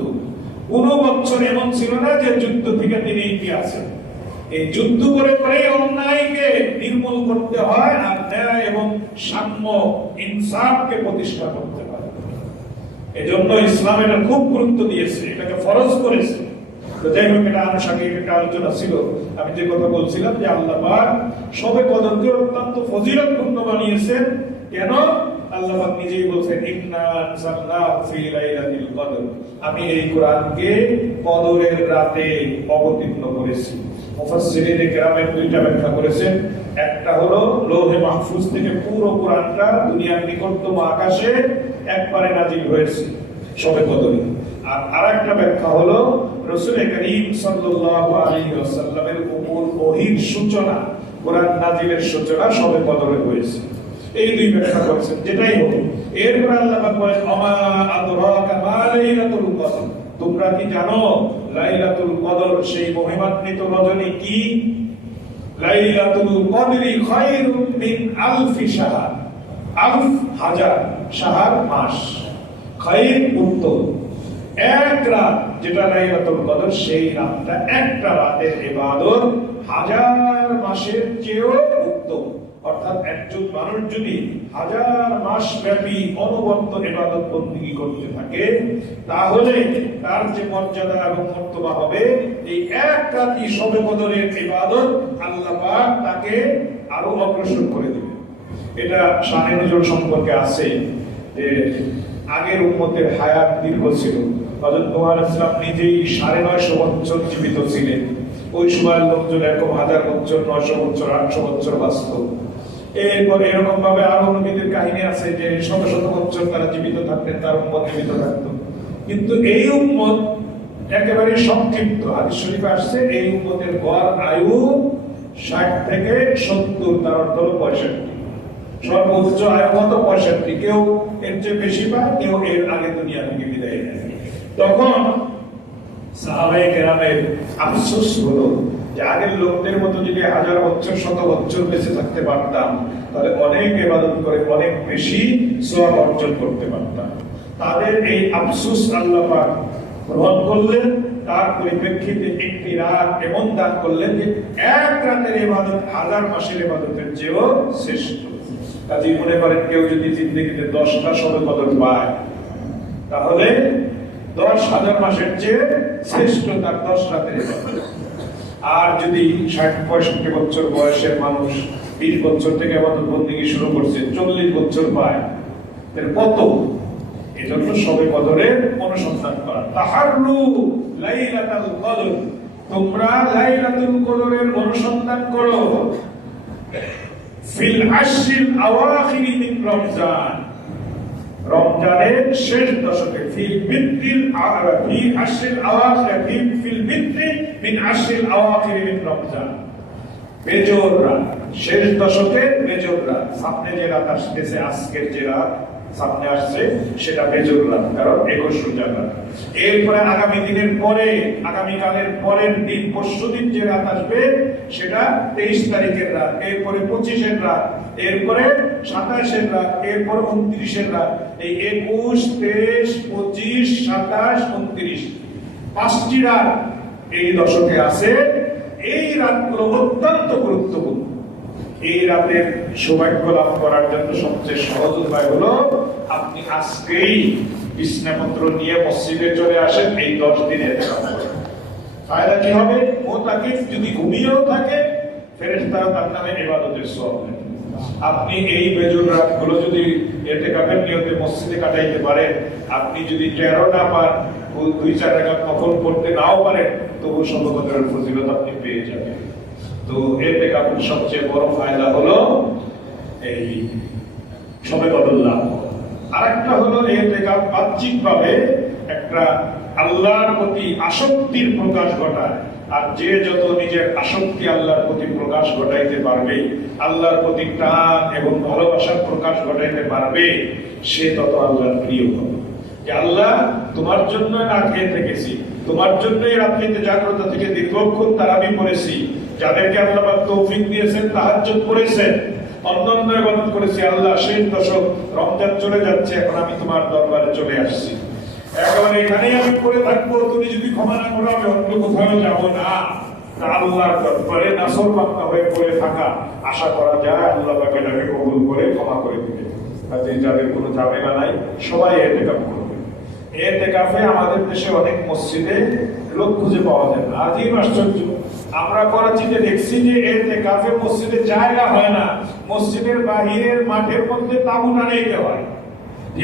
15 বছর এমন ছিল না যে যুদ্ধ থেকে তিনি ইতিহাসে। এই যুদ্ধ করে করে অন্যায়কে নির্মূল করতে হয়, আর ন্যায় এবং সাম্য, ইনসাফকে প্রতিষ্ঠা করতে হয়। এজন্য ইসলাম এটা খুব গুরুত্ব দিয়েছে, এটাকে ফরজ করেছে। তো যাই হোক, এটা আনুষঙ্গিক একটা আলোচনা ছিল। আমি যে কথা বলছিলাম যে আল্লাহ পাক শবে কদরকে অত্যন্ত ফজিলতপূর্ণ বানিয়েছেন। কেন? আল্লাহ পাক নিজেই বলছেন, ইন্না আনজালনাহু ফি লাইলাতিল কদর, আমি এই কোরআনকে কদরের রাতে অবতীর্ণ করেছি। মুফাসসিরিন কেরামের দুইটা ব্যাখ্যা করেছেন। একটা হলো লৌহে মাহফুজ থেকে পুরো কোরআনটা দুনিয়ার নিকটতম আকাশে একবারে নাজিল হয়েছে শবে কদরে। আর আরেকটা ব্যাখ্যা হলো রাসূল করিম সাল্লাল্লাহু আলাইহি ওয়াসাল্লামের উপর ওহীর সূচনা, কোরআন নাজিলের সূচনা শবে কদরে হয়েছে। এই দুই ব্যাখ্যা করেছেন। যেটাই হোক, এরপর আল্লাহ পাক বলেন, আমা আদরাকা মা লাইলাতুল কদর, তোমরা কি জানো লাইলাতুল কদর সেই মহিমান্বিত রজনী কি? লাইলাতুল কদরি খায়রুম মিন আলফি শাহর, আলফ হাজার, শাহর মাস, খায়র উত্তম। এক রাত যেটা লাইলাতুল কদর, সেই রাতটা একটা রাতের ইবাদত হাজার মাসের চেয়েও উত্তম। অর্থাৎ একজন মানুষ যদি হাজার মাস ব্যাপী অনবরত ইবাদত বন্দেগী করতে থাকে, তাহলে তার যে মর্যাদা এবং মর্তবা হবে, এই এক রাতই শবে কদরের ইবাদত আল্লাহ পাক তাকে আরো অগ্রসর করে দিবেন। এটা শানে নজর সম্পর্কে আছে যে আগের উম্মতের হায়াত দীর্ঘ ছিল। হযরত নূহ আলাইহিস সালাম নিজেই ৯৫০ বছর জীবিত ছিলেন। ওই সময়ের লোকজন এরকম ১০০০ বছর, ৯০০ বছর, ৮০০ বছর বাঁচত। এরপরে এরকম ভাবে আরো নবীদের কাহিনী আছে যে শত শত বছর তারা জীবিত থাকতেন, তার উম্মত জীবিত থাকতো। কিন্তু এই উম্মত একেবারে সংক্ষিপ্ত। হাদিস শরীফে আসছে এই উম্মতের গড় আয়ু ৬০ থেকে ৭০, তার অর্থ হলো ৬৫। সর্বোচ্চ আয়ু কত? ৬৫। কেউ এর চেয়ে বেশি পায়, কেউ এর আগে দুনিয়া থেকে বিদায় নেয়। তখন সাহাবায়ে কেরামের আফসোস হলো যে আগের লোকদের মতো যদি ১০০০ বছর, ১০০ বছর বেঁচে থাকতে পারতাম, তাহলে অনেক ইবাদত করে অনেক বেশি সওয়াব অর্জন করতে পারতাম। তাদের এই আফসোস আল্লাহ পাক গ্রহণ করলেন। তার পরিপ্রেক্ষিতে একটি রাত এমন দান করলেন যে এক রাতের ইবাদত ১০০০ মাসের ইবাদতের চেয়েও শ্রেষ্ঠ। কাজেই মনে করেন কেউ যদি জিন্দেগিতে ১০টা শবে কদর পায়, তাহলে ১০,০০০ মাসের চেয়ে শ্রেষ্ঠ তার ১০ রাতের ইবাদত। আর যদি ৬০-৬৫ বছর বয়সের মানুষ ২০ বছর থেকে ইবাদত বন্দেগী শুরু করছে, ৪০ বছর পায়, এর কত? এজন্য শবে কদরের অনুসন্ধান করা। তাহাররু লাইলাতুল কদর, তোমরা লাইলাতুল কদরের অনুসন্ধান করো। ফিল আশরিল আওয়াখির মিন রমজান, রমজানের শেষ দশকে। ফিল বিদ্রিল ফি আশরিল আওয়াখির, ফিল বিদ্রি মিন আশরিল আওয়াখির মিন রমজান, বেজোর রাত, শেষ দশকের বেজোর রাত। সামনে যে রাত আসতেছে, আজকের যে রাত সামনে আসছে, সেটা বেজোর রাত, কারণ ২১ রোজার রাত। এরপরে আগামী দিনের পরে, আগামীকালের পরের দিন, পরশুদিন যে রাত আসবে, সেটা ২৩ তারিখের রাত। এরপরে ২৫-এর রাত, এরপরে ২৭-এর রাত, এরপরে ২৯-এর রাত। এই ২১, ২৩, ২৫, ২৭, ২৯, ৫টি রাত এই দশকে আছে। এই রাতগুলো অত্যন্ত গুরুত্বপূর্ণ। এই রাতের সৌভাগ্য লাভ করার জন্য সবচেয়ে সহজ উপায় হলো আপনি আজকেই বিছানাপত্র নিয়ে মসজিদে চলে আসেন, এই ১০ দিনে ফায়দা কি হবে? মুতাকিফ যদি ঘুমিয়েও থাকে, ফেরেশতারা তার নামে ইবাদতের সওয়াব দেন। আপনি এই বেজোর রাতগুলো যদি ইতিকাফের নিয়তে মসজিদে কাটাইতে পারেন, আপনি যদি ১৩ না পান, ২-৪ রাকাত নফল পড়তে নাও পারেন, তবু শবে কদরের ফজিলত আপনি পেয়ে যাবেন। তো ইতিকাফের সবচেয়ে বড় ফায়দা হলো এই শবে কদর লাভ। আরেকটা হলো ইতিকাফ বাহ্যিকভাবে একটা আল্লাহর প্রতি আসক্তির প্রকাশ ঘটায়। আর যে যত নিজের আসক্তি আল্লাহর প্রতি প্রকাশ ঘটাইতে পারবে, আল্লাহর প্রতি টান এবং ভালোবাসার প্রকাশ ঘটাইতে পারবে, সে তত আল্লাহর প্রিয় হবে। যে আল্লাহ, তোমার জন্য না খেয়ে থেকেছি, তোমার জন্যই রাত্রিতে জাগ্রত থেকে দীর্ঘক্ষণ তারাবি পড়েছি, যাদেরকে আল্লাহ পাক তৌফিক দিয়েছেন তাহাজ্জুদ পড়েছেন, অন্যান্য ইবাদত করেছি। আল্লাহ, শেষ দশক, রমজান চলে যাচ্ছে, এখন আমি তোমার দরবারে চলে আসছি, একেবারে এখানেই আমি পড়ে থাকবো, তুমি যদি ক্ষমা না করো আমি অন্য কোথাও যাবো না। আল্লাহর দরবারে নাফরমান হয়ে পড়ে থাকা, আশা করা যায় আল্লাহ পাক এটাকে কবুল করে ক্ষমা করে দিবেন। কাজেই যাদের কোনো ঝামেলা নাই, সবাই ইতিকাফ করবে। ইতিকাফে আমাদের দেশে অনেক মসজিদে লোক খুঁজে পাওয়া যায় না। আজীব আশ্চর্য, আমরা করাচিতে দেখছি যে ইতিকাফে মসজিদে জায়গা হয় না, মসজিদের বাহিরের মাঠের মধ্যে তাঁবু টানাইতে হয়,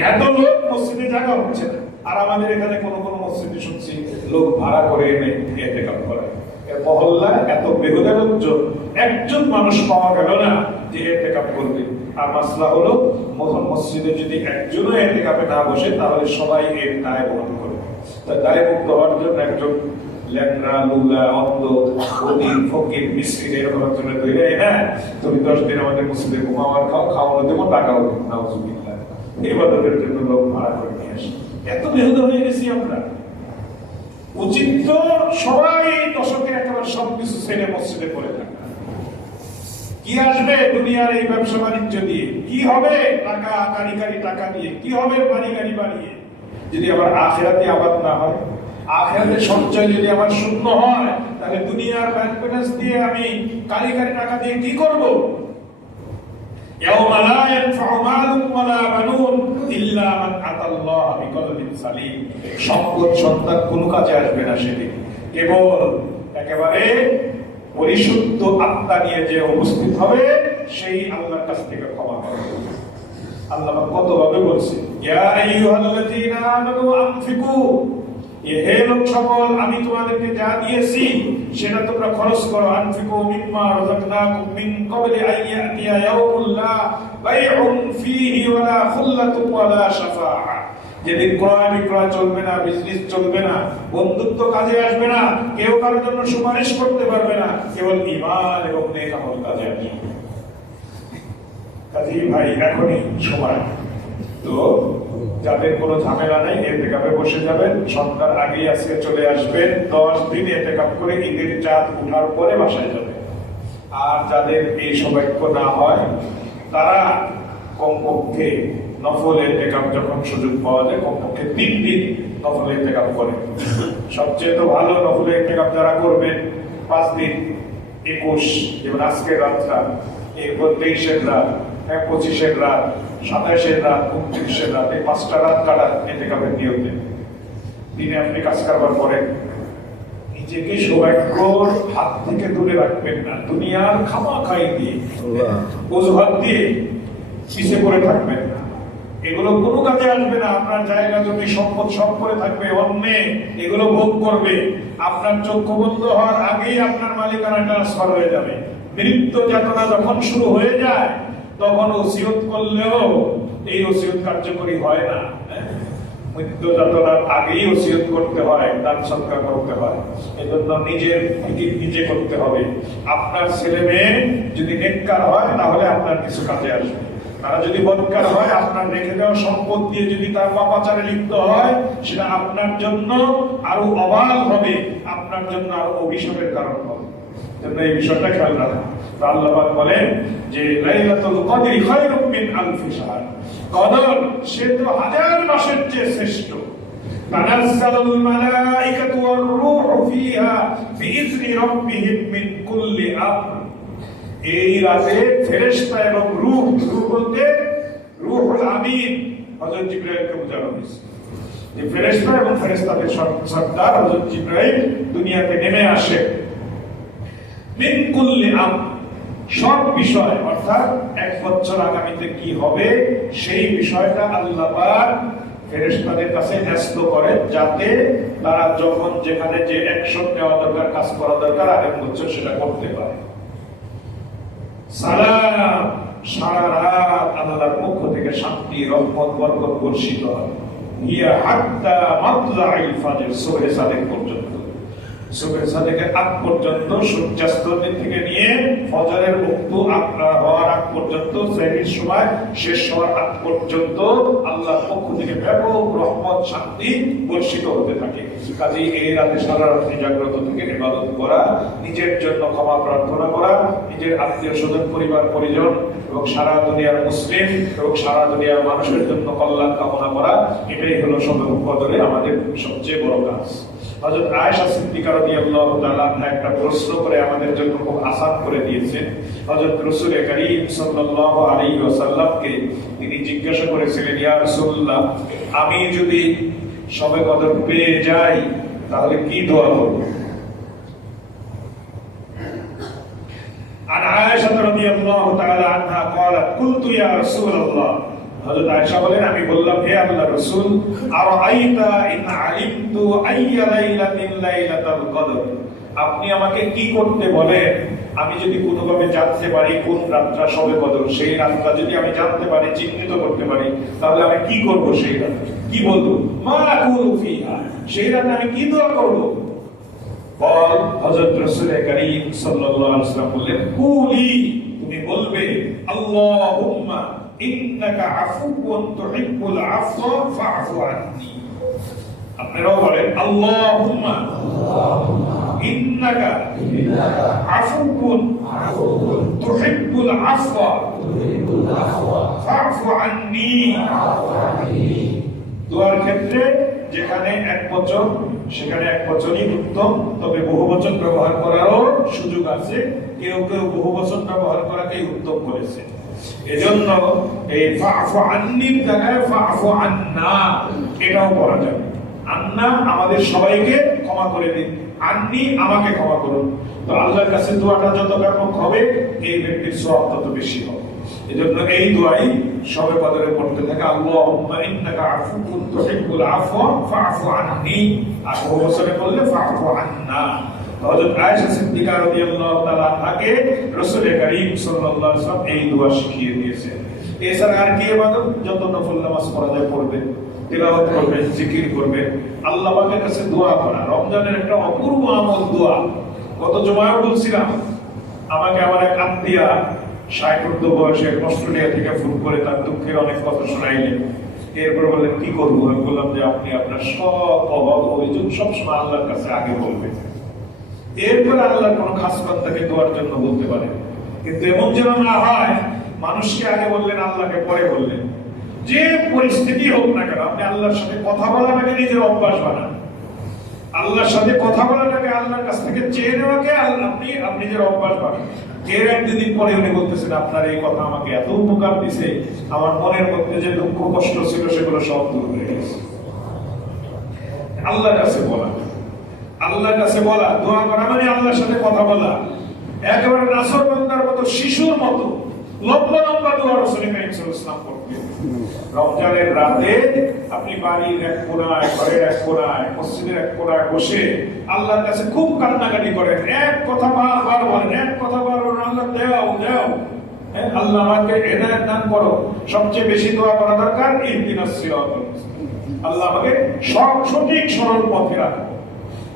এত লোক মসজিদে জায়গা হচ্ছে না। আর আমাদের এখানে কোন কোন মসজিদে শুনছি লোক ভাড়া করে এনে ইতিকাফ করে। মহল্লা এত বেহুদা লোকজন, একজন মানুষ পাওয়া গেল না যে ইতিকাফ করবে। আর মাসলা হলো মসজিদে যদি একজনও ইতিকাফে না বসে তাহলে সবাই এর দায় বহন করবে। তাই দায় মুক্ত হওয়ার জন্য একজন ল্যাংড়া, লুলা, অন্ধ, অধীর, ফকির, মিস্ত্রি এরকম একজনের তৈরি, হ্যাঁ তুমি 10 দিন আমাদের মসজিদে ঘুমাবার খাওয়ানো দেবো, টাকাও দেবো, নাউজুবিল্লাহ, ইবাদতের জন্য লোক ভাড়া করে নিয়ে আসে। এত বেহুদা হয়ে গেছি আমরা। উচিত তো সবাই দশকে একেবারে সবকিছু ছেড়ে মসজিদে পড়ে থাকা। কি আসবে দুনিয়ার এই ব্যবসা বাণিজ্য দিয়ে? কি হবে টাকা কারি কারি টাকা দিয়ে? কি হবে বাড়ি গাড়ি বানিয়ে? যদি আবার আখিরাতে আবাদ না হয়, আখিরাতের সঞ্চয় যদি আমার শূন্য হয়, তাহলে দুনিয়ার ব্যাংক ব্যালেন্স দিয়ে আমি কারি কারি টাকা দিয়ে কি করব? ইয়াউমা লা ইয়ানফাউ মালুন ওয়ালা বানুন ইল্লা মান আতাল্লাহ বিকলবিন সালিম। সম্পদ সন্তান কোনো কাজে আসবে না সেদিন, কেবল একেবারে পরিশুদ্ধ আত্মা নিয়ে যে উপস্থিত হবে সেই আল্লাহর কাছ থেকে ক্ষমা পাবে। আল্লাহ কতভাবে বলছে, ইয়া আইয়ুহাল্লাযীনা আমানু আনফিকু, হে লোক সকল, আমি তোমাদেরকে যা দিয়েছি সেটা তোমরা খরচ করো। আনফিকু মিম্মা রাযাকনাকুম মিন ক্বাবলি আন ইয়াতিয়া ইয়াউমুন লা বাইউন ফীহি ওয়ালা খুল্লাতুন ওয়ালা শাফাআ। যেদিন ক্রয় বিক্রয় চলবে না, বিজনেস চলবে না, বন্ধুত্ব কাজে আসবে না, কেউ কারোর জন্য সুপারিশ করতে পারবে না, কেবল ঈমান এবং নেক আমল কাজে আসবে। কাজেই ভাই এখনই সময়, তো যাদের কোনো ঝামেলা নেই ইতিকাফে বসে যাবেন, সন্ধ্যার আগেই আজকে চলে আসবেন, 10 দিন ইতিকাফ করে ঈদের চাঁদ ওঠার পরে বাসায় যাবেন। আর যাদের এই সৌভাগ্য না হয় তারা কমপক্ষে নফল ইতিকাফ যখন সুযোগ পাওয়া যায় কমপক্ষে 3 দিন নফল ইতিকাফ করেন। সবচেয়ে তো ভালো নফল ইতিকাফ যারা করবেন 5 দিন, 21 যেমন আজকের রাতটা, এরপর 23-এর রাত, 25-এর রাত, 27-এর রাত, 29-এর রাত, এই 5টা রাত কাটান ইতিকাফের নিয়তে। দিনে আপনি কাজ করবার পরে নিজেকে সৌভাগ্যর হাত থেকে দূরে রাখবেন না, দুনিয়ার খামাখাই দিয়ে অজুহাত দিয়ে পিছে পড়ে থাকবেন না। এগুলো কোনো কাজে আসবে না। আপনার জায়গা জমি সম্পদ সব করে থাকবে অন্যে, এগুলো ভোগ করবে। আপনার চক্ষু বন্ধ হওয়ার আগেই আপনার মালিকানা ট্রান্সফার হয়ে যাবে। মৃত্যু যাতনা যখন শুরু হয়ে যায় তখন ওসিয়ত করলেও এই ওসিয়ত কার্যকরী হয় না। মৃত্যু যাতনার আগেই ওসিয়ত করতে হয়, দান সৎকার করতে হয়। এজন্য নিজের ফিকির নিজে করতে হবে। আপনার ছেলে মেয়ে যদি নেককার হয় তাহলে আপনার কিছু কাজে আসবে, তারা যদি বদকার হয়, আপনার রেখে দেওয়া সম্পদ দিয়ে যদি তার পাপাচারে লিপ্ত হয়, সেটা আপনার জন্য আরো অবাক হবে, আপনার জন্য আরো অভিশাপের কারণ হবে। জন্য এই বিষয়টা খেয়াল রাখা। আল্লাহ পাক বলেন যে লাইলাতুল কদর খায়রুম মিন আলফি শাহর, কদর সে তো 1000 মাসের চেয়ে শ্রেষ্ঠ। তানাজ্জালুল মালাইকাতু ওয়ার রূহু ফিহা বিইذনি রাব্বিহিম মিন কুল্লি আমর। এই রাতে ফেরেশতা এবং রূহ, রূহ বলতে রূহুল আমিন হযরত জিবরাইলকে বোঝানো হয়েছে। যে ফেরেশতা এবং ফেরেশতাদের সর্দার হযরত জিবরাইল দুনিয়াতে নেমে আসে মিন কুল্লি আমর, সব বিষয়, অর্থাৎ 1 বছর আগামীতে কি হবে সেই বিষয়টা আল্লাহ পাক ফেরেশতাদের কাছে ন্যস্ত করে, যাতে তারা যখন যেখানে যে অ্যাকশন নেওয়া দরকার, কাজ করা দরকার, আগের বছর সেটা করতে পারে। সালাম, সারা রাত আল্লাহর পক্ষ থেকে শান্তি, রহমত, বরকত বর্ষিত হয়। ইয়া হাত্তা মাতলাইল ফাজর, সুবহে সাদেক পর্যন্ত। সুবহে সাদেকের আগ পর্যন্ত, সূর্যাস্তের থেকে নিয়ে ফজরের ওয়াক্ত হওয়ার আগ পর্যন্ত, সেহরির সময় শেষ হওয়ার আগ পর্যন্ত আল্লাহর পক্ষ থেকে ব্যাপক রহমত, শান্তি বর্ষিত হতে থাকে। কাজেই এই রাতে সারা রাত্রি জাগ্রত থেকে ইবাদত করা, নিজের জন্য ক্ষমা প্রার্থনা করা, নিজের আত্মীয় স্বজন, পরিবার পরিজন এবং সারা দুনিয়ার মুসলিম এবং সারা দুনিয়ার মানুষের জন্য কল্যাণ কামনা করা, এটাই হলো শবে কদরে আমাদের সবচেয়ে বড় কাজ। হযরত আয়েশা সিদ্দিকা রাদিয়াল্লাহু তাআলা একটা প্রশ্ন করে আমাদের জন্য খুব আসান করে দিয়েছেন। হযরত রাসূল কারীম সাল্লাল্লাহু আলাইহি ওয়াসাল্লামকে তিনি জিজ্ঞাসা করেছিলেন, ইয়া রাসূলুল্লাহ, আমি যদি শবে কদর পেয়ে যাই তাহলে কি দোয়া করব? আর আয়েশা রাদিয়াল্লাহু তাআলা আনহা قالت قلت يا رسول الله, হযরত আয়েশা বলেন আমি বললাম হে আল্লাহর রাসূল, আরাআইতা ইন আলিমতু আইয়া লাইলাতিন লাইলাতুল কদর, আপনি আমাকে কি করতে বলেন আমি যদি কোনোভাবে জানতে পারি কোন রাতটা শবে কদর, সেই রাতটা যদি আমি জানতে পারি, চিহ্নিত করতে পারি, তাহলে আমি কি করব? সেই রাতে কি বলবো? মা আকুলু ফিহা, সেই রাতে আমি কি দোয়া করব? বল, হযরত রাসূল কারীম সাল্লাল্লাহু আলাইহি ওয়াসাল্লাম বললেন, কুলি, তুমি বলবে আল্লাহুম্মা ইন্নাকা আফুউন তুহিব্বুল আফওয়া ফাআফু আন্নী। আপনারাও বলেন আল্লাহুম্মা ইন্নাকা আফুউন তুহিব্বুল আফওয়া ফাআফু আন্নী। দোয়ার ক্ষেত্রে যেখানে এক বচন সেখানে এক বচনই উত্তম, তবে বহু বচন ব্যবহার করারও সুযোগ আছে। কেউ কেউ বহু বচন ব্যবহার করাকেই উত্তম করেছে। এজন্য এই ফাআফু আন্নির জায়গায় ফাআফু আন্না এটাও করা যাবে। আন্না আমাদের সবাইকে ক্ষমা করে দিন, আন্নি আমাকে ক্ষমা করুন। তো আল্লাহর কাছে দোয়াটা যত ব্যাপক হবে এই ব্যক্তির সওয়াব তত বেশি হবে। এজন্য এই দোয়াই শবে কদরে পড়তে থাকে, আল্লাহুম্মা ইন্নাকা আফুউন তুহিব্বুল আফওয়া ফাআফু আন্নী। আর বহু বছরে বললে ফাআফু আন্না। হযরত আয়েশা সিদ্দিকা রাদিয়াল্লাহু তাআলা আনহাকে রাসূল কারীম সাল্লাল্লাহু আলাইহি ওয়াসাল্লাম এই দোয়া শিখিয়ে দিয়েছেন। এছাড়া আর কি ইবাদত? যত নফল নামাজ পড়া যায় পড়বেন, তিলাওয়াত করবেন, জিকির করবেন, আল্লাহ পাকের কাছে দোয়া করা। রমজানের একটা অপূর্ব আমল দোয়া। গত জুমায় বলছিলাম, আমাকে আমার এক আত্মীয়া ৬০ বয়সে অস্ট্রেলিয়া থেকে ফোন করে তার দুঃখের অনেক কথা শোনাইলেন। এরপর বললেন কি করবো? আমি বললাম যে আপনি আপনার সব অভাব অভিযোগ সবসময় আল্লাহর কাছে আগে বলবেন, এরপরে আল্লাহর কোনো খাস বান্দাকে দোয়ার জন্য বলতে পারেন। কিন্তু এমন যেন না হয় মানুষকে আগে বললেন আল্লাহকে পরে বললেন। যে পরিস্থিতি হোক না কেন আপনি আল্লাহর সাথে কথা বলাটাকে নিজের অভ্যাস বানান। আল্লাহর সাথে কথা বলাটাকে, আল্লাহর কাছ থেকে চেয়ে নেওয়াকে আপনি নিজের অভ্যাস বানান। এর একদিন পরে উনি বলতেছেন আপনার এই কথা আমাকে এত উপকার দিছে, আমার মনের মধ্যে যে দুঃখ কষ্ট ছিল সেগুলো সব দূর হয়ে গেছে। আল্লাহর কাছে বলা, আল্লাহর কাছে বলা, দোয়া করা মানে আল্লাহর সাথে কথা বলা। একেবারে নাসর বান্দার মতো, শিশুর মতো লম্বা লম্বা দোয়া রাসূল কারীম সাল্লাল্লাহু আলাইহি ওয়াসাল্লাম করতেন। রমজানের রাতে আপনি বাড়ির এক কোণায়, ঘরের এক কোণায়, মসজিদের এক কোণায় বসে আল্লাহর কাছে খুব কান্নাকাটি করেন, এক কথা বারবার বলেন, এক কথা বারবার, আল্লাহ দাও দাও, আল্লাহ আমাকে হেদায়েত দান করো। সবচেয়ে বেশি দোয়া করা দরকার ইহদিনাস সিরাতাল মুস্তাকিম, আল্লাহ আমাকে সঠিক সরল পথে রাখো।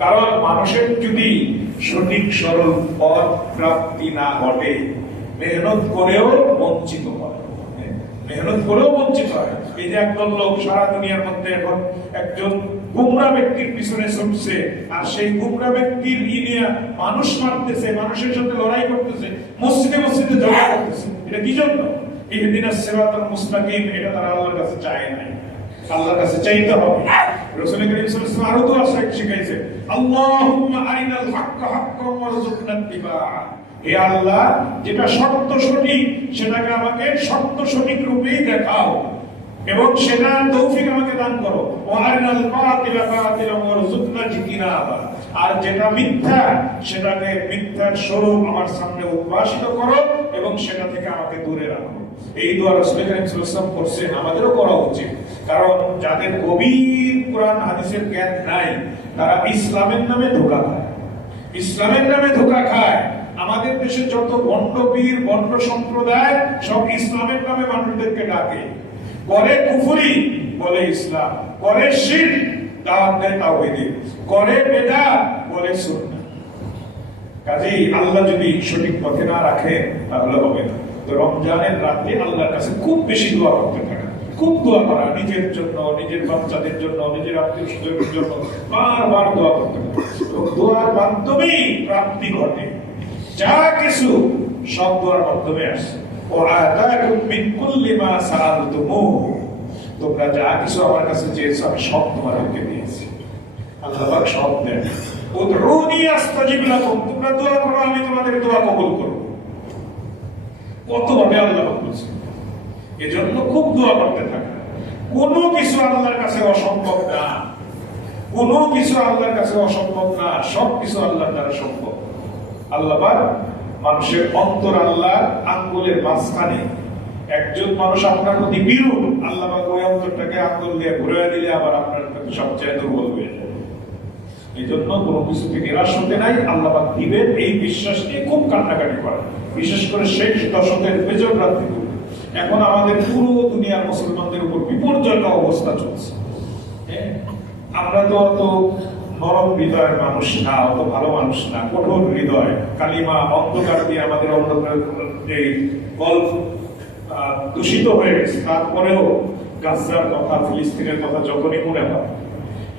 কারণ মানুষের যদি সঠিক সরল পথ প্রাপ্তি না ঘটে, মেহনত করেও বঞ্চিত হয়, মেহনত করেও বঞ্চিত হয়। এই যে একদল লোক সারা দুনিয়ার মধ্যে এখন একজন গুমরা ব্যক্তির পিছনে ছুটছে, আর সেই গুমরা ব্যক্তির নিয়ে মানুষ মারতেছে, মানুষের সাথে লড়াই করতেছে, মসজিদে মসজিদে ঝগড়া করতেছে। এটা কি জন্য? ইহদিনাস সিরাতাল মুস্তাকিম, এটা তারা আল্লাহর কাছে চায় নাই, আল্লাহর কাছে চাইতে হবে। রাসূল কারীম সাল্লাল্লাহু আলাইহি ওয়াসাল্লাম আরো দোয়া শিখাইছেন, আল্লাহুম্মা আরিনাল হাক্কা হাক্কান ওয়ারযুকনা ইত্তিবাআ। হে আল্লাহ, যেটা সত্য সঠিক সেটাকে আমাকে সত্য সঠিক রূপেই দেখাও এবং সেটা তৌফিক আমাকে দান করো। ওয়া আরিনাল বাতিলা বাতিলান ওয়ারযুকনা ইজতিনাবা। আর যেটা মিথ্যা সেটাকে মিথ্যার স্বরূপ আমার সামনে উদ্ভাসিত করো এবং সেটা থেকে আমাকে দূরে রাখো। এই দোয়া রাসূল কারীম সাল্লাল্লাহু আলাইহি ওয়াসাল্লাম করছেন, আমাদেরও করা উচিত। কারণ যাদের গভীর কোরআন হাদিসের জ্ঞান নাই তারা ইসলামের নামে ধোঁকা খায়, ইসলামের নামে ধোঁকা খায়। আমাদের দেশে যত বন্ড পীর, বন্ড সম্প্রদায় সব ইসলামের নামে মানুষদেরকে ডাকে, করে কুফরি বলে ইসলাম, করে শিরক দাওয়াত দেয় তাওহীদের, করে বিদআত বলে সুন্নাহ। কাজেই আল্লাহ যদি সঠিক পথে না রাখে তাহলে হবে না। তো রমজানের রাতে আল্লাহর কাছে খুব বেশি দোয়া করতে থাকা, খুব দোয়া করা, নিজের জন্য, নিজের বাচ্চাদের জন্য, নিজের আত্মীয় স্বজনের জন্য বারবার দোয়া করতে থাকা। এবং দোয়ার মাধ্যমেই প্রাপ্তি ঘটে, যা কিছু সব দোয়ার মাধ্যমে আসে। ও আতাকুম মিন কুল্লি মা সাআলতুমুহু, তোমরা যা কিছু আমার কাছে চেয়েছো আমি সব তোমাদেরকে দিয়েছি। আল্লাহ পাক সব দেন। উদউনি আস্তাজিব লাকুম, তোমরা দোয়া করো আমি তোমাদের দোয়া কবুল করব। কতভাবে আল্লাহ বলছেন। এজন্য খুব দোয়া করতে থাকা। কোনো কিছু আল্লাহর কাছে অসম্ভব না। কোনো কিছু আল্লাহর কাছে অসম্ভব না, সবকিছু আল্লাহর দ্বারা সম্ভব। আল্লাহ পাক মানুষের অন্তর আল্লাহর আঙ্গুলের মাঝখানে। একজন মানুষ আপনার প্রতি বিরূপ, আল্লাহ পাক ওই অন্তরটাকে আঙ্গুল দিয়ে ঘুরে দিলে আবার আপনার প্রতি সবচেয়ে দুর্বল হয়ে যাবে। এই জন্য কোনো কিছুতে নিরাশ হতে নাই, আল্লাহ পাক দিবেন এই বিশ্বাস নিয়ে খুব কান্নাকাটি করে, বিশেষ করে শেষ দশকের বেজর রাত্রিগুলো। এখন আমাদের পুরো দুনিয়ার মুসলমানদের উপর বিপর্যয় অবস্থা চলছে। আমরা তো অত নরম হৃদয়ের মানুষ না, অত ভালো মানুষ না, কঠোর হৃদয়, কালিমা অন্ধকার দিয়ে আমাদের অন্ধকার এই গল্প দূষিত হয়ে গেছে। তারপরেও গাজার কথা, ফিলিস্তিনের কথা যখনই মনে হয়,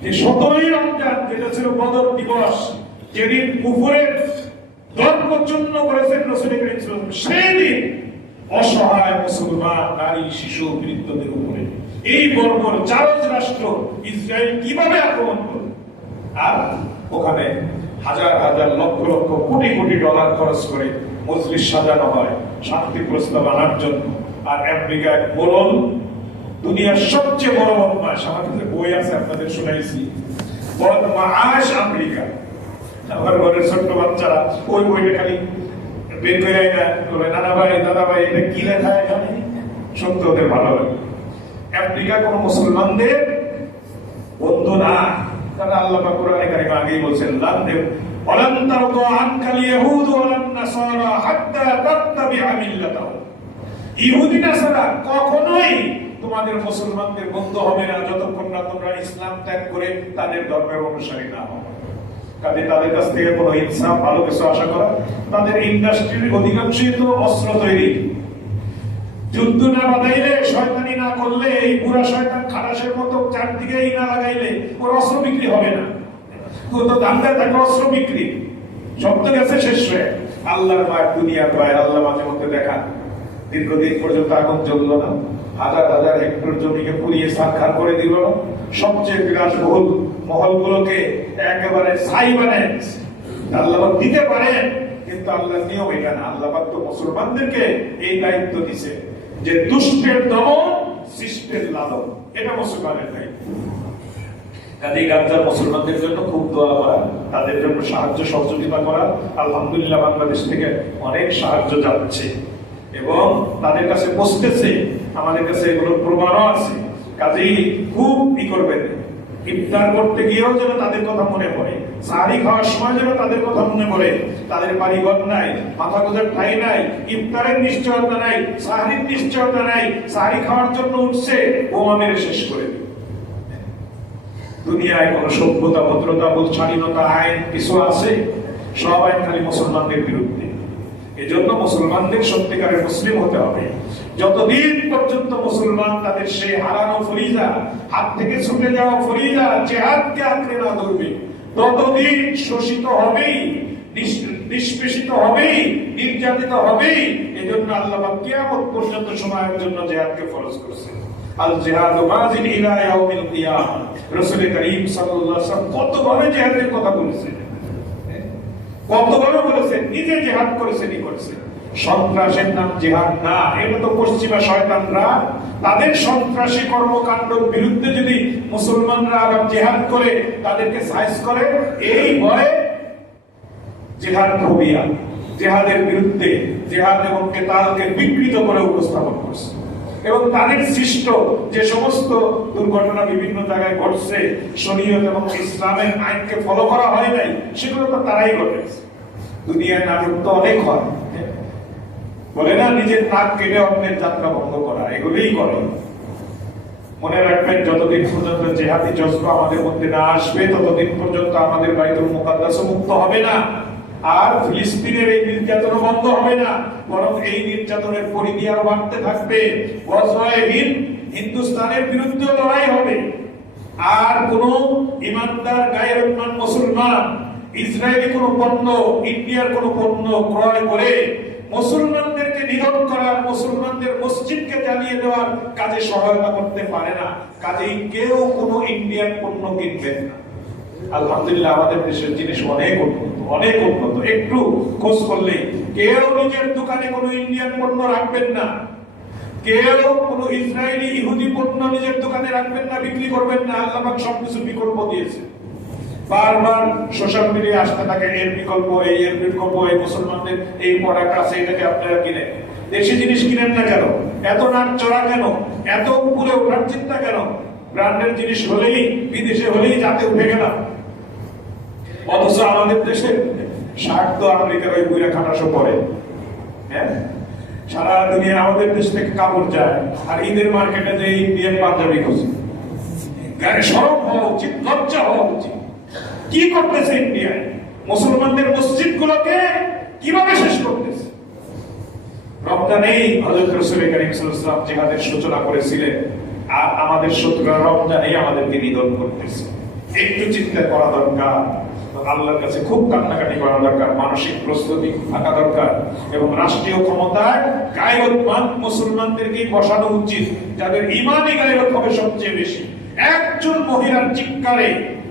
যে 17ই রমজান যেটা ছিল বদর দিবস, যেদিন কুফরের দল প্রচন্ন করেছেন রাসূল করিম সাল্লাল্লাহু আলাইহি ওয়াসাল্লাম, সেদিন অসহায় মুসলমান নারী, শিশু, বৃদ্ধদের উপরে এই বর্বর জারজ রাষ্ট্র ইসরায়েল কিভাবে আক্রমণ করল, আর ওখানে হাজার হাজার লক্ষ লক্ষ কোটি কোটি ডলার খরচ করে মজলিস সাজানো হয় শান্তি প্রস্তাব আনার জন্য। আর আমেরিকায় বলল দুনিয়ার সবচেয়ে বড় বদমাশ, আমার কাছে বই আছে, আপনাদের শুনাইছি, বদমাশ আমেরিকা। আমার ঘরের ছোট্ট বাচ্চারা ওই বইটা খালি বের করে না, নানা ভাই দাদা ভাই এটা কি লেখা এখানে, সত্যি ওদের ভালো লাগে। আমেরিকা কোন মুসলমানদের বন্ধু না, তারা আল্লাহ পাক কোরআনে কারিমে আগেই বলেছেন, ওয়ালান তারদু আনকাল ইয়াহুদ ওয়ালান নাসারা হাত্তা তাত্তাবিআ মিল্লাতাহুম। ইহুদি নাসারা কখনোই তোমাদের মুসলমানদের বন্ধু হবে না যতক্ষণ না তোমরা ইসলাম ত্যাগ করে তাদের ধর্মের অনুসারী না হও। কাজে তাদের কাছ থেকে কোনো ইনসাফ, ভালো কিছু আশা করা, তাদের ইন্ডাস্ট্রির অধিকাংশই তো অস্ত্র তৈরি। যুদ্ধ না বাঁধাইলে, শয়তানি না করলে, এই পুরা শয়তান খালাসের মতো চারদিকেই না লাগাইলে ওর অস্ত্র বিক্রি হবে না। তো ধান্দায় থাকে অস্ত্র বিক্রি, সব তো গেছে শেষ হয়ে। আল্লাহর মায়ের দুনিয়ার বাইরে আল্লাহ মাঝে মধ্যে দেখান, দীর্ঘদিন পর্যন্ত আগুন জ্বলল না, হাজার হাজার হেক্টর জমিকে পুড়িয়ে সাক্ষাৎ করে দিল না, সবচেয়ে বিলাসবহুল মহলগুলোকে একেবারে ছাই বানায় আল্লাহ দিতে পারেন। কিন্তু আল্লাহর নিয়ম এটা না। আল্লাহ পাক তো মুসলমানদেরকে এই দায়িত্ব দিছে যে দুষ্টের দমন, শিষ্টের লালন, এটা মুসলমানের দায়িত্ব। কাজেই গাজার মুসলমানদের জন্য খুব দোয়া করা, তাদের জন্য সাহায্য সহযোগিতা করা। আলহামদুলিল্লাহ বাংলাদেশ থেকে অনেক সাহায্য যাচ্ছে এবং তাদের কাছে পৌঁছতেছে, আমাদের কাছে এগুলোর প্রমাণও আছে। কাজেই খুব ই করবেন, ইফতার করতে গিয়েও যেন তাদের কথা মনে পড়ে, সাহারি খাওয়ার সময় যেন তাদের কথা মনে পড়ে। তাদের বাড়িঘর নাই, মাথা গোজার ঠাই নাই, ইফতারের নিশ্চয়তা নাই, সাহারির নিশ্চয়তা নাই, সাহারি খাওয়ার জন্য উঠছে, বোমা মেরে শেষ করে দিল। দুনিয়ায় কোন সভ্যতা, ভদ্রতা, স্বাধীনতা, আইন কিছু আছে? সব আইন খালি মুসলমানদের বিরুদ্ধে। এজন্য মুসলমানদের সত্যিকারের মুসলিম হতে হবে। যতদিন পর্যন্ত মুসলমান তাদের সেই হারানো ফরিজা, হাত থেকে ছুটে যাওয়া ফরিজা, জিহাদকে আঁকড়ে না ধরবে, ততদিন শোষিত হবেই, নিষ্পেষিত হবেই, নির্যাতিত হবেই। এজন্য আল্লাহ পাক কিয়ামত পর্যন্ত সময়ের জন্য জিহাদকে ফরজ করেছেন। আল জিহাদু মাযিন ইলা ইয়াউমিল কিয়ামা। রাসূল করিম সাল্লাল্লাহু আলাইহি ওয়াসাল্লাম কতভাবে জিহাদের কথা বলেছেন, কতভাবে বলেছেন, নিজে জিহাদ করেছেনই করেছেন। সন্ত্রাসের নাম জিহাদ না, এটা তো পশ্চিমা শয়তানরা তাদের সন্ত্রাসী কর্মকাণ্ডের বিরুদ্ধে যদি মুসলমানরা আবার জিহাদ করে তাদেরকে সাইজ করে, এই ভয়ে জিহাদ ফোবিয়া, জিহাদের বিরুদ্ধে জিহাদ এবং কেতালকে বিকৃত করে উপস্থাপন করছে। এবং তাদের সৃষ্ট যে সমস্ত দুর্ঘটনা বিভিন্ন জায়গায় ঘটছে, শরীয়ত এবং ইসলামের আইনকে ফলো করা হয় নাই, সেগুলো তো তারাই ঘটেছে। দুনিয়ায় নাটক তো অনেক হয়, বলে না নিজের নাক কেটে অন্যের যাত্রা বন্ধ করা, এগুলোই করে। মনে রাখবেন, যতদিন পর্যন্ত জিহাদি জজবা আমাদের মধ্যে না আসবে, ততদিন পর্যন্ত আমাদের বাইতুল মুকাদ্দাস মুক্ত হবে না। আর ফিলিস্তিনের এই নির্যাতন বন্ধ হবে না, বরং এই নির্যাতনের পরিধি আরো বাড়তে থাকবে। গজওয়ায়ে হিন্দ, হিন্দুস্তানের বিরুদ্ধে লড়াই হবে। আর কোন ইমানদার গায়রতমান মুসলমান ইসরায়েলি কোন পণ্য, ইন্ডিয়ার কোন পণ্য ক্রয় করে মুসলমানদেরকে নিধন করার, মুসলমানদের মসজিদকে জ্বালিয়ে দেওয়ার কাজে সহায়তা করতে পারে না। কাজেই কেউ কোনো ইন্ডিয়ান পণ্য কিনবেন না। আলহামদুলিল্লাহ আমাদের দেশের জিনিস অনেক উন্নত, অনেক উন্নত। একটু খোঁজ করলে কেউ নিজের দোকানে কোনো ইন্ডিয়ান পণ্য রাখবেন না, কেউ কোনো ইসরায়েলি ইহুদি পণ্য নিজের দোকানে রাখবেন না, বিক্রি করবেন না। আল্লাহ পাক সবকিছু বিকল্প দিয়েছে। বারবার সোশ্যাল মিডিয়ায় আসতে থাকে এর বিকল্প এই, এর বিকল্প এই, মুসলমানদের এই প্রোডাক্ট আছে, এটাকে আপনারা কিনেন। দেশি জিনিস কিনেন না কেন? এত নাক চড়া কেন? এত উপরে ওঠার চিন্তা কেন? ব্র্যান্ডের জিনিস হলেই, বিদেশে হলেই যাতে উঠে গেলাম। অথচ আমাদের দেশে শার্ট তো আমেরিকার ওই বইরা খাটাসও পরে। হ্যাঁ, সারা দুনিয়া আমাদের দেশ থেকে কাপড় যায়, আর ঈদের মার্কেটে যে ইন্ডিয়ান পাঞ্জাবি করছে। গায়ে শরম হওয়া উচিত, লজ্জা হওয়া উচিত। কি করতেছে ইন্ডিয়ায়? মুসলমানদের মসজিদ গুলোকে কিভাবে শেষ করতেছে? রমজানেই হযরত রাসূল করিম সাল্লাল্লাহু আলাইহি ওয়াসাল্লাম জিহাদের সূচনা করেছিলেন, আর আমাদের শত্রুরা রমজানেই আমাদেরকে নিধন করতেছে। একটু চিন্তা করা দরকার, আল্লাহর কাছে খুব কান্নাকাটি করা দরকার, মানসিক প্রস্তুতি থাকা দরকার, এবং রাষ্ট্রীয় ক্ষমতায় গায়রতমান মুসলমানদেরকে বসানো উচিত, যাদের ইমানি গায়রত হবে সবচেয়ে বেশি। একজন মহিলার চিৎকারে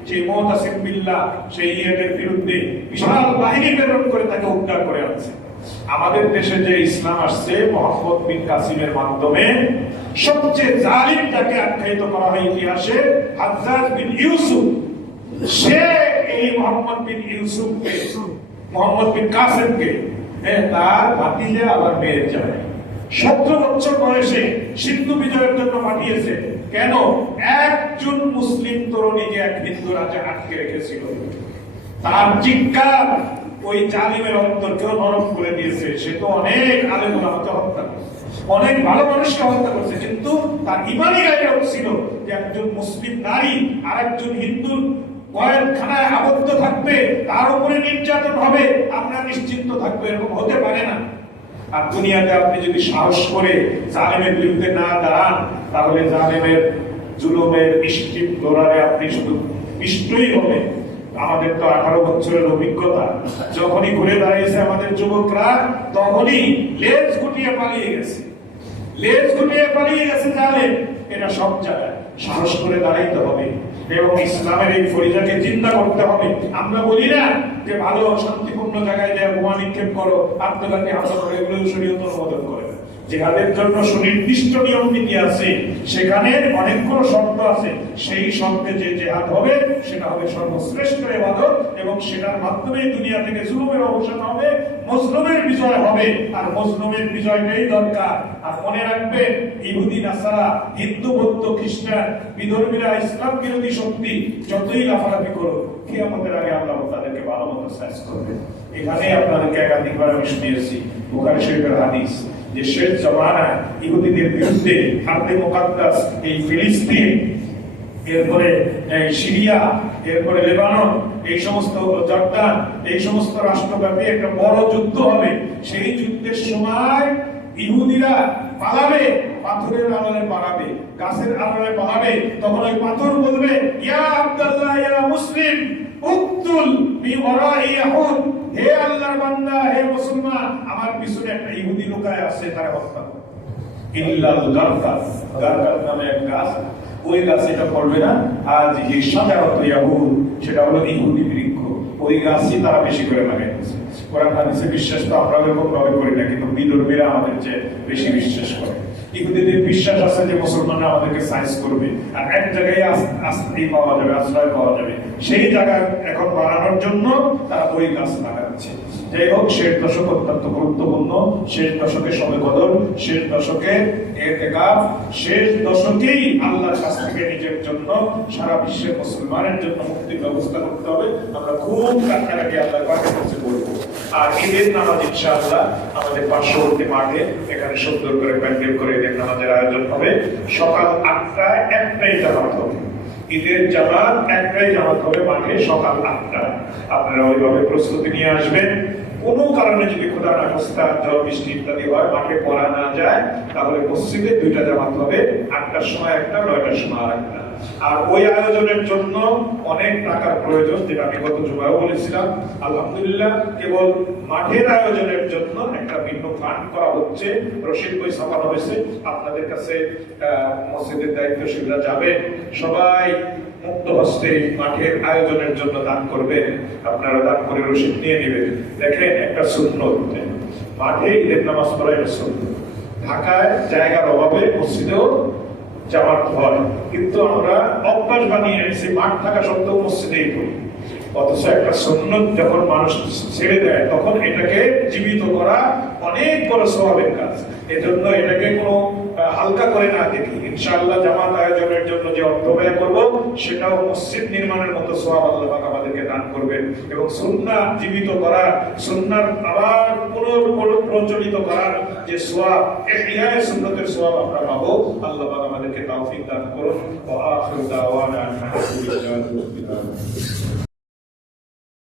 সেই মুতাসিম বিল্লাহ সেই ইয়ের বিরুদ্ধে বিশাল বাহিনী প্রেরণ করে তাকে উদ্ধার করে আনছে। আমাদের দেশে যে ইসলাম আসছে মোহাম্মদ বিন কাসিমের মাধ্যমে, সবচেয়ে জালিম তাকে আখ্যায়িত করা হয় ইতিহাসে হাজ্জাজ বিন ইউসুফ। সে এই মোহাম্মদ বিন ইউসুফকে, মোহাম্মদ বিন কাসিমকে তার ভাতিজা আবার মেয়ের জামাই 17 বছর বয়সে সিন্ধু বিজয়ের জন্য পাঠিয়েছে। কেন? একজন মুসলিম তরুণীকে এক হিন্দু রাজা আটকে রেখেছিল। তার চিৎকার ওই জালিমের অন্তরকেও নরম করে দিয়েছে। সে তো অনেক আলেম ওলামাকে হত্যা করেছে, অনেক ভালো মানুষকে হত্যা করেছে, কিন্তু তার ইমানি গায়রত ছিল যে একজন মুসলিম নারী আর একজন হিন্দুর কয়েকখানায় আবদ্ধ থাকবে, তার উপরে নির্যাতন হবে, আমরা নিশ্চিন্ত থাকবো, এরকম হতে পারে না। আর দুনিয়াতে আপনি যদি সাহস করে জালেমের বিরুদ্ধে না দাঁড়ান, তাহলে জালেমের জুলুমের নিশ্চিত লড়াইয়ে আপনি শুধু পিষ্টই হবে। আমাদের তো 18 বছরের অভিজ্ঞতা, যখনই ঘুরে দাঁড়িয়েছে আমাদের যুবকরা, তখনই লেজ গুটিয়ে পালিয়ে গেছে, লেজ গুটিয়ে পালিয়ে গেছে জালেম। এটা সব জায়গায় সাহস করে দাঁড়াইতে হবে এবং ইসলামের এই ফরিজাকে চিন্তা করতে হবে। আমরা বলি না যে ভালো শান্তিপূর্ণ জায়গায় যায় বোমা নিক্ষেপ করো, আত্মঘাতী হামলা করো, এগুলো শরীয়ত অনুমোদন করে না। জিহাদের জন্য সুনির্দিষ্ট নিয়ম নীতি আছে, সেখানে অনেকগুলো শর্ত আছে। সেই শর্তে যে জিহাদ হবে সেটা হবে সর্বশ্রেষ্ঠ ইবাদত, এবং সেটার মাধ্যমে দুনিয়া থেকে জুলুমের অবসান হবে, মজলুমের বিজয় হবে। আর মজলুমের বিজয়টাই দরকার। আর মনে রাখবেন, ইহুদি নাসারা, হিন্দু বৌদ্ধ খ্রিস্টান বিধর্মীরা, ইসলাম বিরোধী শক্তি যতই লাফালাফি করো, কিয়ামতের আগে আল্লাহ তাদেরকে ভালো মতো সাইজ করবে। এখানে আপনাদেরকে একাধিকবার আমি শুনিয়েছি বুখারী শরীফের হাদিস, যে শেষ জামানায় ইহুদিদের বিরুদ্ধে হাতে মুকাদ্দাস এই ফিলিস্তিন, এরপরে সিরিয়া, এরপরে লেবানন, এই সমস্ত জর্দান, এই সমস্ত রাষ্ট্রব্যাপী একটা বড় যুদ্ধ হবে। সেই যুদ্ধের সময় ইহুদিরা পালাবে, পাথরের আড়ালে পালাবে, গাছের আড়ালে পালাবে। তখন ওই পাথর বলবে, ইয়া আব্দুল্লাহ ইয়া মুসলিম উকতুল বিওয়ারাই ইয়াহুদ, হে আল্লাহর বান্দা, হে মুসলমান, আমার পিছনে একটা ইহুদি লুকায় আছে, তারা হত্যা করো। ইল্লাল গারকাস, গারকাস নামে এক গাছ, ওই গাছ এটা পড়বে না। আর যে সাধারণত ইয়াহুদ, সেটা হলো ইহুদি বৃক্ষ, ওই গাছই তারা বেশি করে লাগাইতেছে। কোরআন হাদিসে বিশ্বাস তো আমরা এরকম ভাবে করি না, কিন্তু বিধর্মীরা আমাদের চেয়ে বেশি বিশ্বাস করে। ইহুদিদের বিশ্বাস আছে যে মুসলমানরা আমাদেরকে সাইজ করবে, আর এক জায়গায় আশ্রয় পাওয়া যাবে, আশ্রয় পাওয়া যাবে। সেই জায়গা এখন বাড়ানোর জন্য তারা ওই গাছ লাগাচ্ছে। যাই হোক, শেষ দশক অত্যন্ত গুরুত্বপূর্ণ। শেষ দশকে শবে কদর, শেষ দশকে ইতিকাফ, শেষ দশকেই আল্লাহর কাছ থেকে নিজের জন্য, সারা বিশ্বের মুসলমানের জন্য মুক্তির ব্যবস্থা করতে হবে। আমরা খুব কাছাকাছি আল্লাহর কাছে বলবো। আর ঈদের নামাজ ইনশাআল্লাহ আমাদের পার্শ্ববর্তী মাঠে, এখানে সুন্দর করে প্যান্ডেল করে ঈদের নামাজের আয়োজন হবে। সকাল 8টায় একটাই জামাত হবে, ঈদের জামাত একটাই জামাত হবে মাঠে সকাল 8টায়। আপনারা ওইভাবে প্রস্তুতি নিয়ে আসবেন। কোনো কারণে যদি খোদার অবস্থা, ঝড় বৃষ্টি ইত্যাদি হয়, মাঠে পড়া না যায়, তাহলে মসজিদে 2টা জামাত হবে, 8টার সময় একটা, 9টার সময় আরেকটা। আর ওই আয়োজনের জন্য অনেক টাকার প্রয়োজন, যেটা আমি গত জুমায় বলেছিলাম। আলহামদুলিল্লাহ, কেবল মাঠের আয়োজনের জন্য একটা ভিন্ন ফান্ড করা হচ্ছে, রসিদ বই ছাপানো হয়েছে। আপনাদের কাছে মসজিদের দায়িত্বশীলরা যাবেন, সবাই মুক্ত হস্তে মাঠের আয়োজনের জন্য দান করবেন। আপনারা দান করে রসিদ নিয়ে নেবেন। দেখেন, একটা সুন্নত, মাঠে ঈদের নামাজ পড়া এটা সুন্নত। ঢাকায় জায়গার অভাবে মসজিদেও জামাত হয়, কিন্তু আমরা অভ্যাস বানিয়ে এনেছি মাঠ থাকা সত্ত্বেও মসজিদেই পড়ি। অথচ একটা সুন্নত যখন মানুষ ছেড়ে দেয় তখন এটাকে জীবিত করা অনেক বড় সওয়াবের কাজ। এজন্য এটাকে কোনো হালকা করে না দেখি। ইনশাআল্লাহ জামাত আয়োজনের জন্য যে অর্থ ব্যয় করব সেটাও মসজিদ নির্মাণের মতো সওয়াব আল্লাহ পাক আমাদেরকে দান করবেন, এবং সুন্নাহ জীবিত করা, সুন্নাহর আবার পুনঃপ্রচলিত করার যে সওয়াব, ইহইয়ায়ে সুন্নতের সওয়াব আমরা পাবো। আল্লাহ পাক আমাদেরকে তৌফিক দান করুন। ওয়া আখিরু দাওয়ানা আলহামদুলিল্লাহি রাব্বিল আলামিন।